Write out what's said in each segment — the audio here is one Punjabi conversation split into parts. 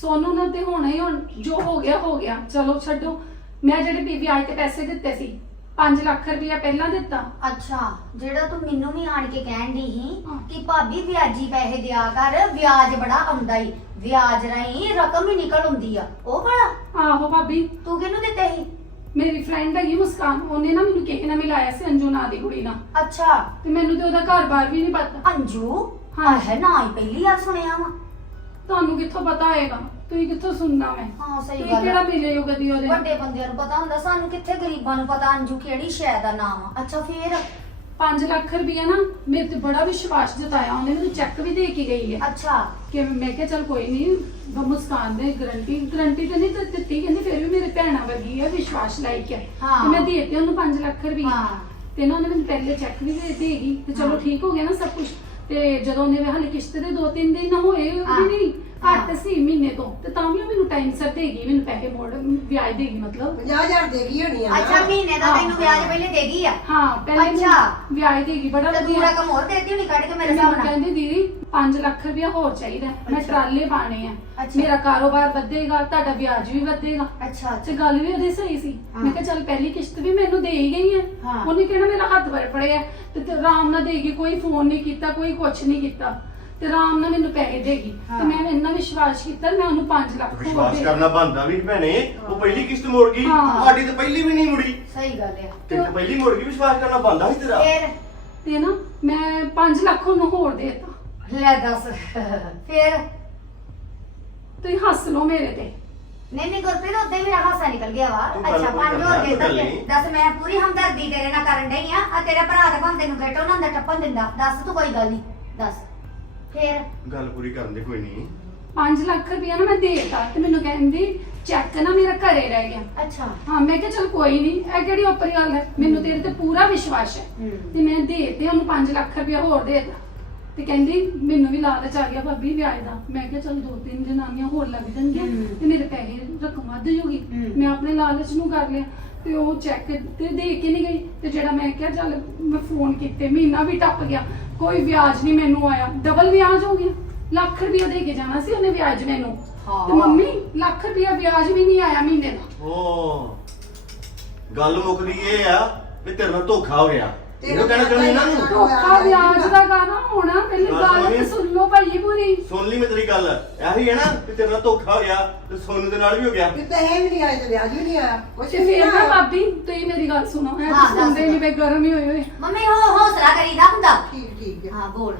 ਸੋਨੂੰ ਨਾਲ ਤੇ ਹੋਣਾ ਹੀ ਹੁਣ ਜੋ ਹੋ ਗਿਆ ਹੋ ਗਿਆ। ਚਲੋ ਛੱਡੋ। ਮੈਂ ਜਿਹੜੇ ਵੀ ਵਿਆਜ ਤੇ ਪੈਸੇ ਦਿੱਤੇ ਸੀ 5 ਲੱਖ ਰੁਪਇਆ ਪਹਿਲਾਂ ਦਿੱਤਾ। ਅੱਛਾ ਜਿਹੜਾ ਤੂੰ ਮੈਨੂੰ ਵੀ ਆਣ ਕੇ ਕਹਿਣ ਦੀ ਸੀ। ਕਿ ਭਾਬੀ ਵਿਆਜੀ ਪੈਸੇ ਦਿਆ ਕਰ ਵਿਆਜ ਬੜਾ ਆਉਂਦਾ ਈ। ਵਿਆਜ ਰਾਹੀਂ ਰਕਮ ਹੀ ਨਿਕਲ ਹੁੰਦੀ ਆ। ਉਹ ਬੜਾ ਆਹੋ ਭਾਬੀ। ਤੂੰ ਕਿਹਨੂੰ ਦਿੱਤੇ ਸੀ? ਮੇਰੀ ਫਰੈਂਡ ਹੈਗੀ ਮੁਸਕਾਨ ਉਹਨੇ ਨਾ ਮੈਨੂੰ ਕਿਸੇ ਨਾਲ ਮਿਲਾਇਆ ਸੀ ਅੰਜੂ ਨਾਂ ਦੀ ਕੁੜੀ ਨਾਲ। ਅੱਛਾ। ਤੇ ਮੈਨੂੰ ਤੇ ਉਹਦਾ ਘਰ-ਬਾਰ ਵੀ ਨਹੀਂ ਪਤਾ। ਅੰਜੂ? ਹਾਂ। ਹਾਂ ਹੈ ਨਾ ਹੀ ਪਹਿਲੀ ਵਾਰ ਸੁਣਿਆ ਵਾ। ਤੁਹਾਨੂੰ ਕਿੱਥੋਂ ਪਤਾ ਹੋਏਗਾ? ਤੁਸੀਂ ਕਿੱਥੋਂ ਸੁਣਨਾ ਮੈਂ ਹਾਂ ਸਹੀ ਤੁਸੀਂ ਗੱਲ ਕਿਹੜਾ ਆ। ਮਿਲੇ ਹੋ ਕਦੀ ਉਹਦੇ? ਵੱਡੇ ਬੰਦਿਆਂ ਨੂੰ ਪਤਾ ਹੁੰਦਾ ਸਾਨੂੰ ਕਿੱਥੇ ਗਰੀਬਾਂ ਨੂੰ ਪਤਾ ਅੰਜੂ ਕਿਹੜੀ ਸ਼ੈ ਦਾ ਨਾਮ ਆ? ਅੱਛਾ ਫੇਰ? 5 ਲੱਖ ਰੁਪਇਆ ਨਾ ਮੇਰੇ ਤੇ ਬੜਾ ਵਿਸ਼ਵਾਸ ਜਤਾਇਆ ਉਹਨੇ ਮੈਨੂੰ ਚੈੱਕ ਵੀ ਦੇ ਕੇ ਗਈ ਹੈ। ਅੱਛਾ। ਕਿ ਮੈਂ ਕਿਹਾ ਚਲ ਕੋਈ ਨਹੀਂ ਮੁਸਕਾਨ ਦੇ ਗਰੰਟੀ ਗਰੰਟੀ ਤੇ ਨਹੀਂ ਦਿੱ- ਦਿੱਤੀ ਕਹਿੰਦੀ ਫਿਰ ਵੀ ਮੇਰੇ ਭੈਣਾਂ ਵਰਗੀ ਹੈ ਵਿਸ਼ਵਾਸ ਲਾਇਕ ਹੈ ਹਾਂ। ਤੇ ਮੈਂ ਦੇ ਦਿੱਤੇ ਉਹਨੂੰ 5 ਲੱਖ ਰੁਪਇਆ ਹਾਂ। ਤੇ ਨਾ ਉਹਨੇ ਮੈਨੂੰ ਪਹਿਲੇ ਚੈੱਕ ਵੀ ਦੇ ਦੇਗੀ ਤੇ ਚਲੋ ਹਾਂ। ਠੀਕ ਹੋ ਗਿਆ ਨਾ ਸਭ ਕੁਝ ਤੇ ਜਦੋਂ ਉਹਨੇ ਹਲੇ ਕਿਸ਼ਤ ਦੇ 2-3 ਦਿਨ ਨਾ ਹੋਏ ਉਹ ਹਾਂ। ਵੀ ਨਹੀਂ ਘੱਟ। ਸੀ ਮਹੀਨੇ ਤੋਂ ਤੇ ਤਾਂ ਵੀ ਉਹ ਮੈਨੂੰ ਟਾਈਮ ਸਿਰ ਦੇਗੀ ਮੈਨੂੰ ਪੈਸੇ ਮੋੜ ਵਿਆਜ ਦੇਗੀ ਮਤਲਬ 50000 ਦੇਗੀ ਹੋਣੀ ਆ ਨਾ। ਅੱਛਾ ਮਹੀਨੇ ਦਾ ਹਾਂ। ਤੈਨੂੰ ਵਿਆਜ ਪਹਿਲੇ ਦੇਗੀ ਆ ਹਾਂ ਪਹਿਲੇ ਅੱਛਾ। ਵਿਆਜ ਦੇਗੀ ਬੜਾ ਤੇ ਤੂੰ ਵਧੀਆ ਰਕਮ ਹੋਰ ਦੇਤੀ ਹੋਣੀ ਕੱਢ ਕੇ ਮੇਰੇ ਮੈਨੂੰ ਹਿਸਾਬ ਨਾਲ ਕਹਿੰਦੀ ਦੀਦੀ 5 ਲੱਖ ਰੁਪਇਆ ਹੋਰ ਚਾਹੀਦਾ ਹੈ। ਮੈਂ ਅੱਛਾ। ਟਰਾਲੇ ਪਾਣੇ ਆ ਅੱਛਾ। ਮੇਰਾ ਕਾਰੋਬਾਰ ਵਧੇਗਾ ਤੁਹਾਡਾ ਵਿਆਜ ਵੀ ਵਧੇਗਾ ਅੱਛਾ ਤੇ ਗੱਲ ਵੀ ਉਹਦੀ ਸਹੀ ਸੀ ਹਾਂ। ਮੈਂ ਕਿਹਾ ਚੱਲ ਪਹਿਲੀ ਕਿਸ਼ਤ ਵੀ ਮੈਨੂੰ ਦੇ ਹੀ ਗਈ ਹੈ ਹਾਂ। ਉਹਨੇ ਕਿਹੜਾ ਮੇਰਾ ਹੱਥ ਵਰ ਫੜਿਆ ਤੇ ਤੇ ਆਰਾਮ ਨਾਲ ਦੇਗੀ ਕੋਈ ਫੋਨ ਨਹੀਂ ਕੀਤਾ ਕੋਈ ਕੁਛ ਨਹੀਂ ਕੀਤਾ ਤੇ ਆਰਾਮ ਨਾਲ ਮੈਨੂੰ ਪੈਸੇ ਦੇਗੀ ਹਾਂ। ਤੇ ਮੈਂ ਇੰਨਾ ਵਿਸ਼ਵਾਸ ਕੀਤਾ ਮੈਂ ਉਹਨੂੰ 5 ਲੱਖ ਹੋਰ ਵਿਸ਼ਵਾਸ ਦੇ ਕਰਨਾ ਬੰਦਾ ਵੀ ਭੈਣੇ ਉਹ ਪਹਿਲੀ ਕਿਸ਼ਤ ਮੋੜ ਗਈ ਹਾਂ। ਸਾਡੀ ਤਾਂ ਪਹਿਲੀ ਵੀ ਨਹੀਂ ਮੁੜੀ। ਸਹੀ ਗੱਲ ਆ। ਤੇ ਪਹਿਲੀ ਮੁੜ ਗਈ ਵਿਸ਼ਵਾਸ ਕਰਨਾ ਬੰਦਾ ਸੀ ਤੇਰਾ? ਫੇਰ? ਤੇ ਨਾ ਮੈਂ 5 ਲੱਖ ਉਹਨੂੰ ਹੋਰ ਦੇਤਾ। ਲੈ ਦੱਸ ਫੇਰ? ਤੁਸੀਂ ਹੱਸ ਲਓ ਮੇਰੇ ਤੇ। ਨਹੀਂ ਨਹੀਂ ਗੁਰਪ੍ਰੀਤ ਉਹਦੇ ਵੀ ਹਾਸਾ ਨਿਕਲ ਗਿਆ ਵਾ। ਤੂੰ ਗੱਲ ਅੱਛਾ ਕੋਈ ਪੰਜ ਕਰਨਾ, ਹੋਰ ਦੇ ਕੋਈ ਗੱਲ ਦਿੱਤੇ ਨਹੀਂ। ਦੱਸ ਮੈਂ ਪੂਰੀ ਹਮਦਰਦੀ ਤੇਰੇ ਨਾਲ ਕਰਨ ਡਈ ਆ। ਆ ਤੇਰਾ ਭਰਾ ਤੇ ਭਾਵੇਂ ਤੈਨੂੰ ਗੇਟੋ ਨਾ ਅੰਦਰ ਟੱਪਣ ਦਿੰਦਾ। ਦੱਸ ਤੂੰ ਕੋਈ ਗੱਲ ਨਹੀਂ। ਦੱਸ। ਫੇਰ? ਗੱਲ ਪੂਰੀ ਕਰਨ ਦੇ ਕੋਈ ਨਹੀਂ। 5 ਲੱਖ ਰੁਪਇਆ ਨਾ ਮੈਂ ਦੇਤਾ ਤੇ ਮੈਨੂੰ ਕਹਿੰਦੀ ਚੈੱਕ ਨਾ ਮੇਰਾ ਘਰੇ ਰਹਿ ਗਿਆ। ਅੱਛਾ। ਹਾਂ ਮੈਂ ਕਿਹਾ ਚਲ ਕੋਈ ਨਹੀਂ ਇਹ ਕਿਹੜੀ ਉੱਪਰ ਗੱਲ ਹੈ? ਮੈਨੂੰ ਤੇਰੇ ਤੇ ਪੂਰਾ ਵਿਸ਼ਵਾਸ ਹੈ। ਹੂੰ। ਤੇ ਮੈਂ ਦੇ ਤੇ ਉਹਨੂੰ 5 ਲੱਖ ਰੁਪਇਆ ਹੋਰ ਦੇ ਦਿੱਤਾ। ਤੇ ਕਹਿੰਦੀ ਮੈਨੂੰ ਵੀ ਲਾਲਚ ਆ ਗਿਆ ਭਾਬੀ ਵਿਆਜ ਦਾ। ਮੈਂ ਕਿਹਾ ਚਲ ਦੋ ਤਿੰਨ ਜਨਾਨੀਆਂ ਹੋਰ ਲੱਗ ਜਾਣਗੀਆਂ ਹੂੰ। ਤੇ ਮੇਰੇ ਪੈਸੇ ਰਕਮ ਵੱਧ ਜੂਗੀ। ਹੂੰ। ਮੈਂ ਆਪਣੇ ਲਾਲਚ ਨੂੰ ਕਰ ਲਿਆ। ਤੇ ਉਹ ਚੈੱਕ ਤੇ ਦੇ ਕੇ ਨਹੀਂ ਗਈ। ਤੇ ਜਿਹੜਾ ਮੈਂ ਕਿਹਾ ਚੱਲ ਮੈਂ ਫੋਨ ਕੀਤੇ ਮਹੀਨਾ ਵੀ ਟੱਪ ਗਿਆ। ਕੋਈ ਵਿਆਜ ਨਹੀਂ ਮੈਨੂੰ ਆਇਆ। ਡਬਲ ਵਿਆਜ ਹੋ ਗਿਆ। ਲੱਖ ਰੁਪਇਆ ਦੇ ਕੇ ਜਾਣਾ ਸੀ ਉਹਨੇ ਵਿਆਜ ਮੈਨੂੰ। ਹਾਂ। ਤੇ ਮੰਮੀ ਲੱਖ ਰੁਪਇਆ ਵਿਆਜ ਵੀ ਨਹੀਂ ਆਇਆ ਮਹੀਨੇ ਦਾ। ਓ ਗੱਲ ਮੁੱਕਦੀ ਇਹ ਆ ਵੀ ਤੇਰੇ ਨਾਲ ਧੋਖਾ ਹੋ ਗਿਆ। ਤੇਰਾ ਇਹਨੂੰ ਕਹਿਣਾ ਚਾਹੁੰਦੀ ਇਹਨਾਂ ਨੂੰ ਧੋਖਾ ਵਿਆਜ ਦਾ ਗਾਣਾ ਹੋਣਾ ਪਹਿਲੇ ਗੱਲ ਗੱਲ ਸੁਣੀ। ਤੇ ਸੁਣ ਲਓ ਭਾਈ ਪੂਰੀ। ਸੁਣ ਲਈ ਮੈਂ ਤੇਰੀ ਗੱਲ। ਇਹੀ ਹੈ ਨਾ ਕਿ ਤੇਰੇ ਨਾਲ ਧੋਖਾ ਹੋ ਗਿਆ ਤੇ ਸੋਨੂੰ ਦੇ ਨਾਲ ਵੀ ਹੋ ਗਿਆ। ਕਿ ਪੈਸੇ ਵੀ ਨਹੀਂ ਆਏ ਤੇ ਵਿਆਜ ਵੀ ਨਹੀਂ ਆਇਆ। ਕੁਛ ਤੇ ਨਹੀਂ ਫੇਰ ਨਾ ਆਇਆ। ਭਾਬੀ ਤੁਸੀਂ ਮੇਰੀ ਗੱਲ ਸੁਣੋ ਐ ਹਾਂ, ਤਾਂ ਦੱਸ ਸੁਣਦੇ ਨਹੀਂ ਵੇ ਗਰਮ ਹੀ ਹੋਏ ਹੋਏ। ਮੰਮੀ ਹੋ ਹੌਸਲਾ ਕਰੀਦਾ ਹੁੰਦਾ। ਠੀਕ ਠੀਕ ਹੈ। ਹਾਂ ਬੋਲ।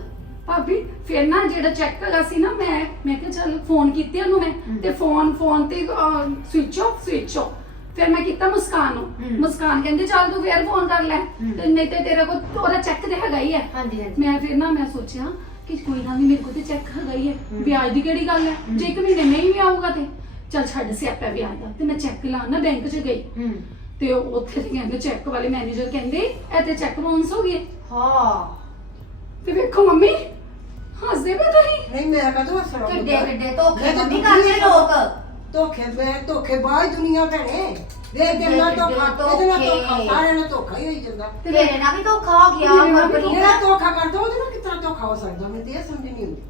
ਭਾਬੀ ਫਿਰ ਨਾ ਜਿਹੜਾ ਚੈੱਕ ਹੈਗਾ ਸੀ ਨਾ ਮੈਂ ਮੈਂ ਕਿਹਾ ਚੱਲ ਫੋਨ ਕੀਤੇ ਉਹਨੂੰ ਮੈਂ। ਤੇ ਫੋਨ ਫੋਨ ਤੇ ਸਵਿਚ ਆਫ ਸਵਿਚ ਆਫ ਫਿਰ ਮੈਂ ਕੀਤਾ ਮੁਸਕਾਨ ਨੂੰ। ਹਮ। ਮੁਸਕਾਨ ਕਹਿੰਦੀ ਚੱਲ ਤੂੰ ਫੇਰ ਫੋਨ ਕਰ ਲੈ। ਹਮ। ਤੇ ਨਹੀਂ ਤੇ ਤੇਰੇ ਕੋਲ ਉਹਦਾ ਚੈੱਕ ਤੇ ਹੈਗਾ ਹੀ ਹੈ। ਹਾਂਜੀ ਹਾਂਜੀ। ਮੈਂ ਫਿਰ ਨਾ ਮੈਂ ਸੋਚਿਆ ਕਿ ਕੋਈ ਗੱਲ ਨਹੀਂ ਮੇਰੇ ਕੋਲ ਤੇ ਚੈੱਕ ਹੈਗਾ ਹੀ ਹੈ। ਹਮ। ਵਿਆਜ ਦੀ ਕਿਹੜੀ ਗੱਲ ਹੈ? ਹਮ। ਜੇ ਇੱਕ ਮਹੀਨੇ ਨਹੀਂ ਵੀ ਆਊਗਾ ਤੇ ਚੱਲ ਛੱਡ ਸਿਆਪਾ ਵਿਆਜ ਦਾ। ਤੇ ਮੈਂ ਚੈੱਕ ਲਾਉਣ ਨਾ ਬੈਂਕ 'ਚ ਗਈ। ਹੂੰ। ਤੇ ਉਹ ਉੱਥੇ ਦੇ ਕਹਿੰਦੇ ਚੈੱਕ ਵਾਲੇ ਮੈਨੇਜਰ ਕਹਿੰਦੇ ਇਹ ਤੇ ਚੈੱਕ ਬਾਉਂਸ ਹੋ ਗਏ ਹਾਂ। ਤੇ ਵੇਖੋ ਮੰਮੀ ਹੱਸਦੇ ਪਏ ਤੁਸੀਂ। ਨਹੀਂ ਮੈਂ ਕਦੋਂ ਹੱਸਣਾ ਕਿੱਡੇ ਹੁੰਦਾ? ਕਿੱਡੇ ਧੋਖੇ ਮੈਂ ਤਾਂ ਦੁਖੀ ਕਰਦੇ। ਲੋਕ। ਧੋਖੇ ਮੈਂ ਧੋਖੇ ਬਾਹਰ ਦੁਨੀਆ ਭੈਣੇ। ਦੇ ਦੇ ਨਾਲ ਧੋਖਾ ਇਹਦੇ ਨਾਲ ਧੋਖਾ। ਸਾਰਿਆਂ ਨਾਲ ਧੋਖਾ ਹੀ ਹੋਈ ਜਾਂਦਾ। ਤੇ ਤੇਰੇ ਨਾਲ ਵੀ ਧੋਖਾ ਹੋ ਗਿਆ ਵੀ ਗੁਰਪ੍ਰੀਤ ਜਿਹੜਾ ਧੋਖਾ ਕਰਦਾ ਉਹਦੇ ਨਾਲ ਕਿਤਨਾ ਧੋਖਾ ਹੋ ਸਕਦਾ? ਮੈਨੂੰ ਤੇ ਇਹ ਸਮਝ ਨਹੀਂ ਆਉਂਦੀ।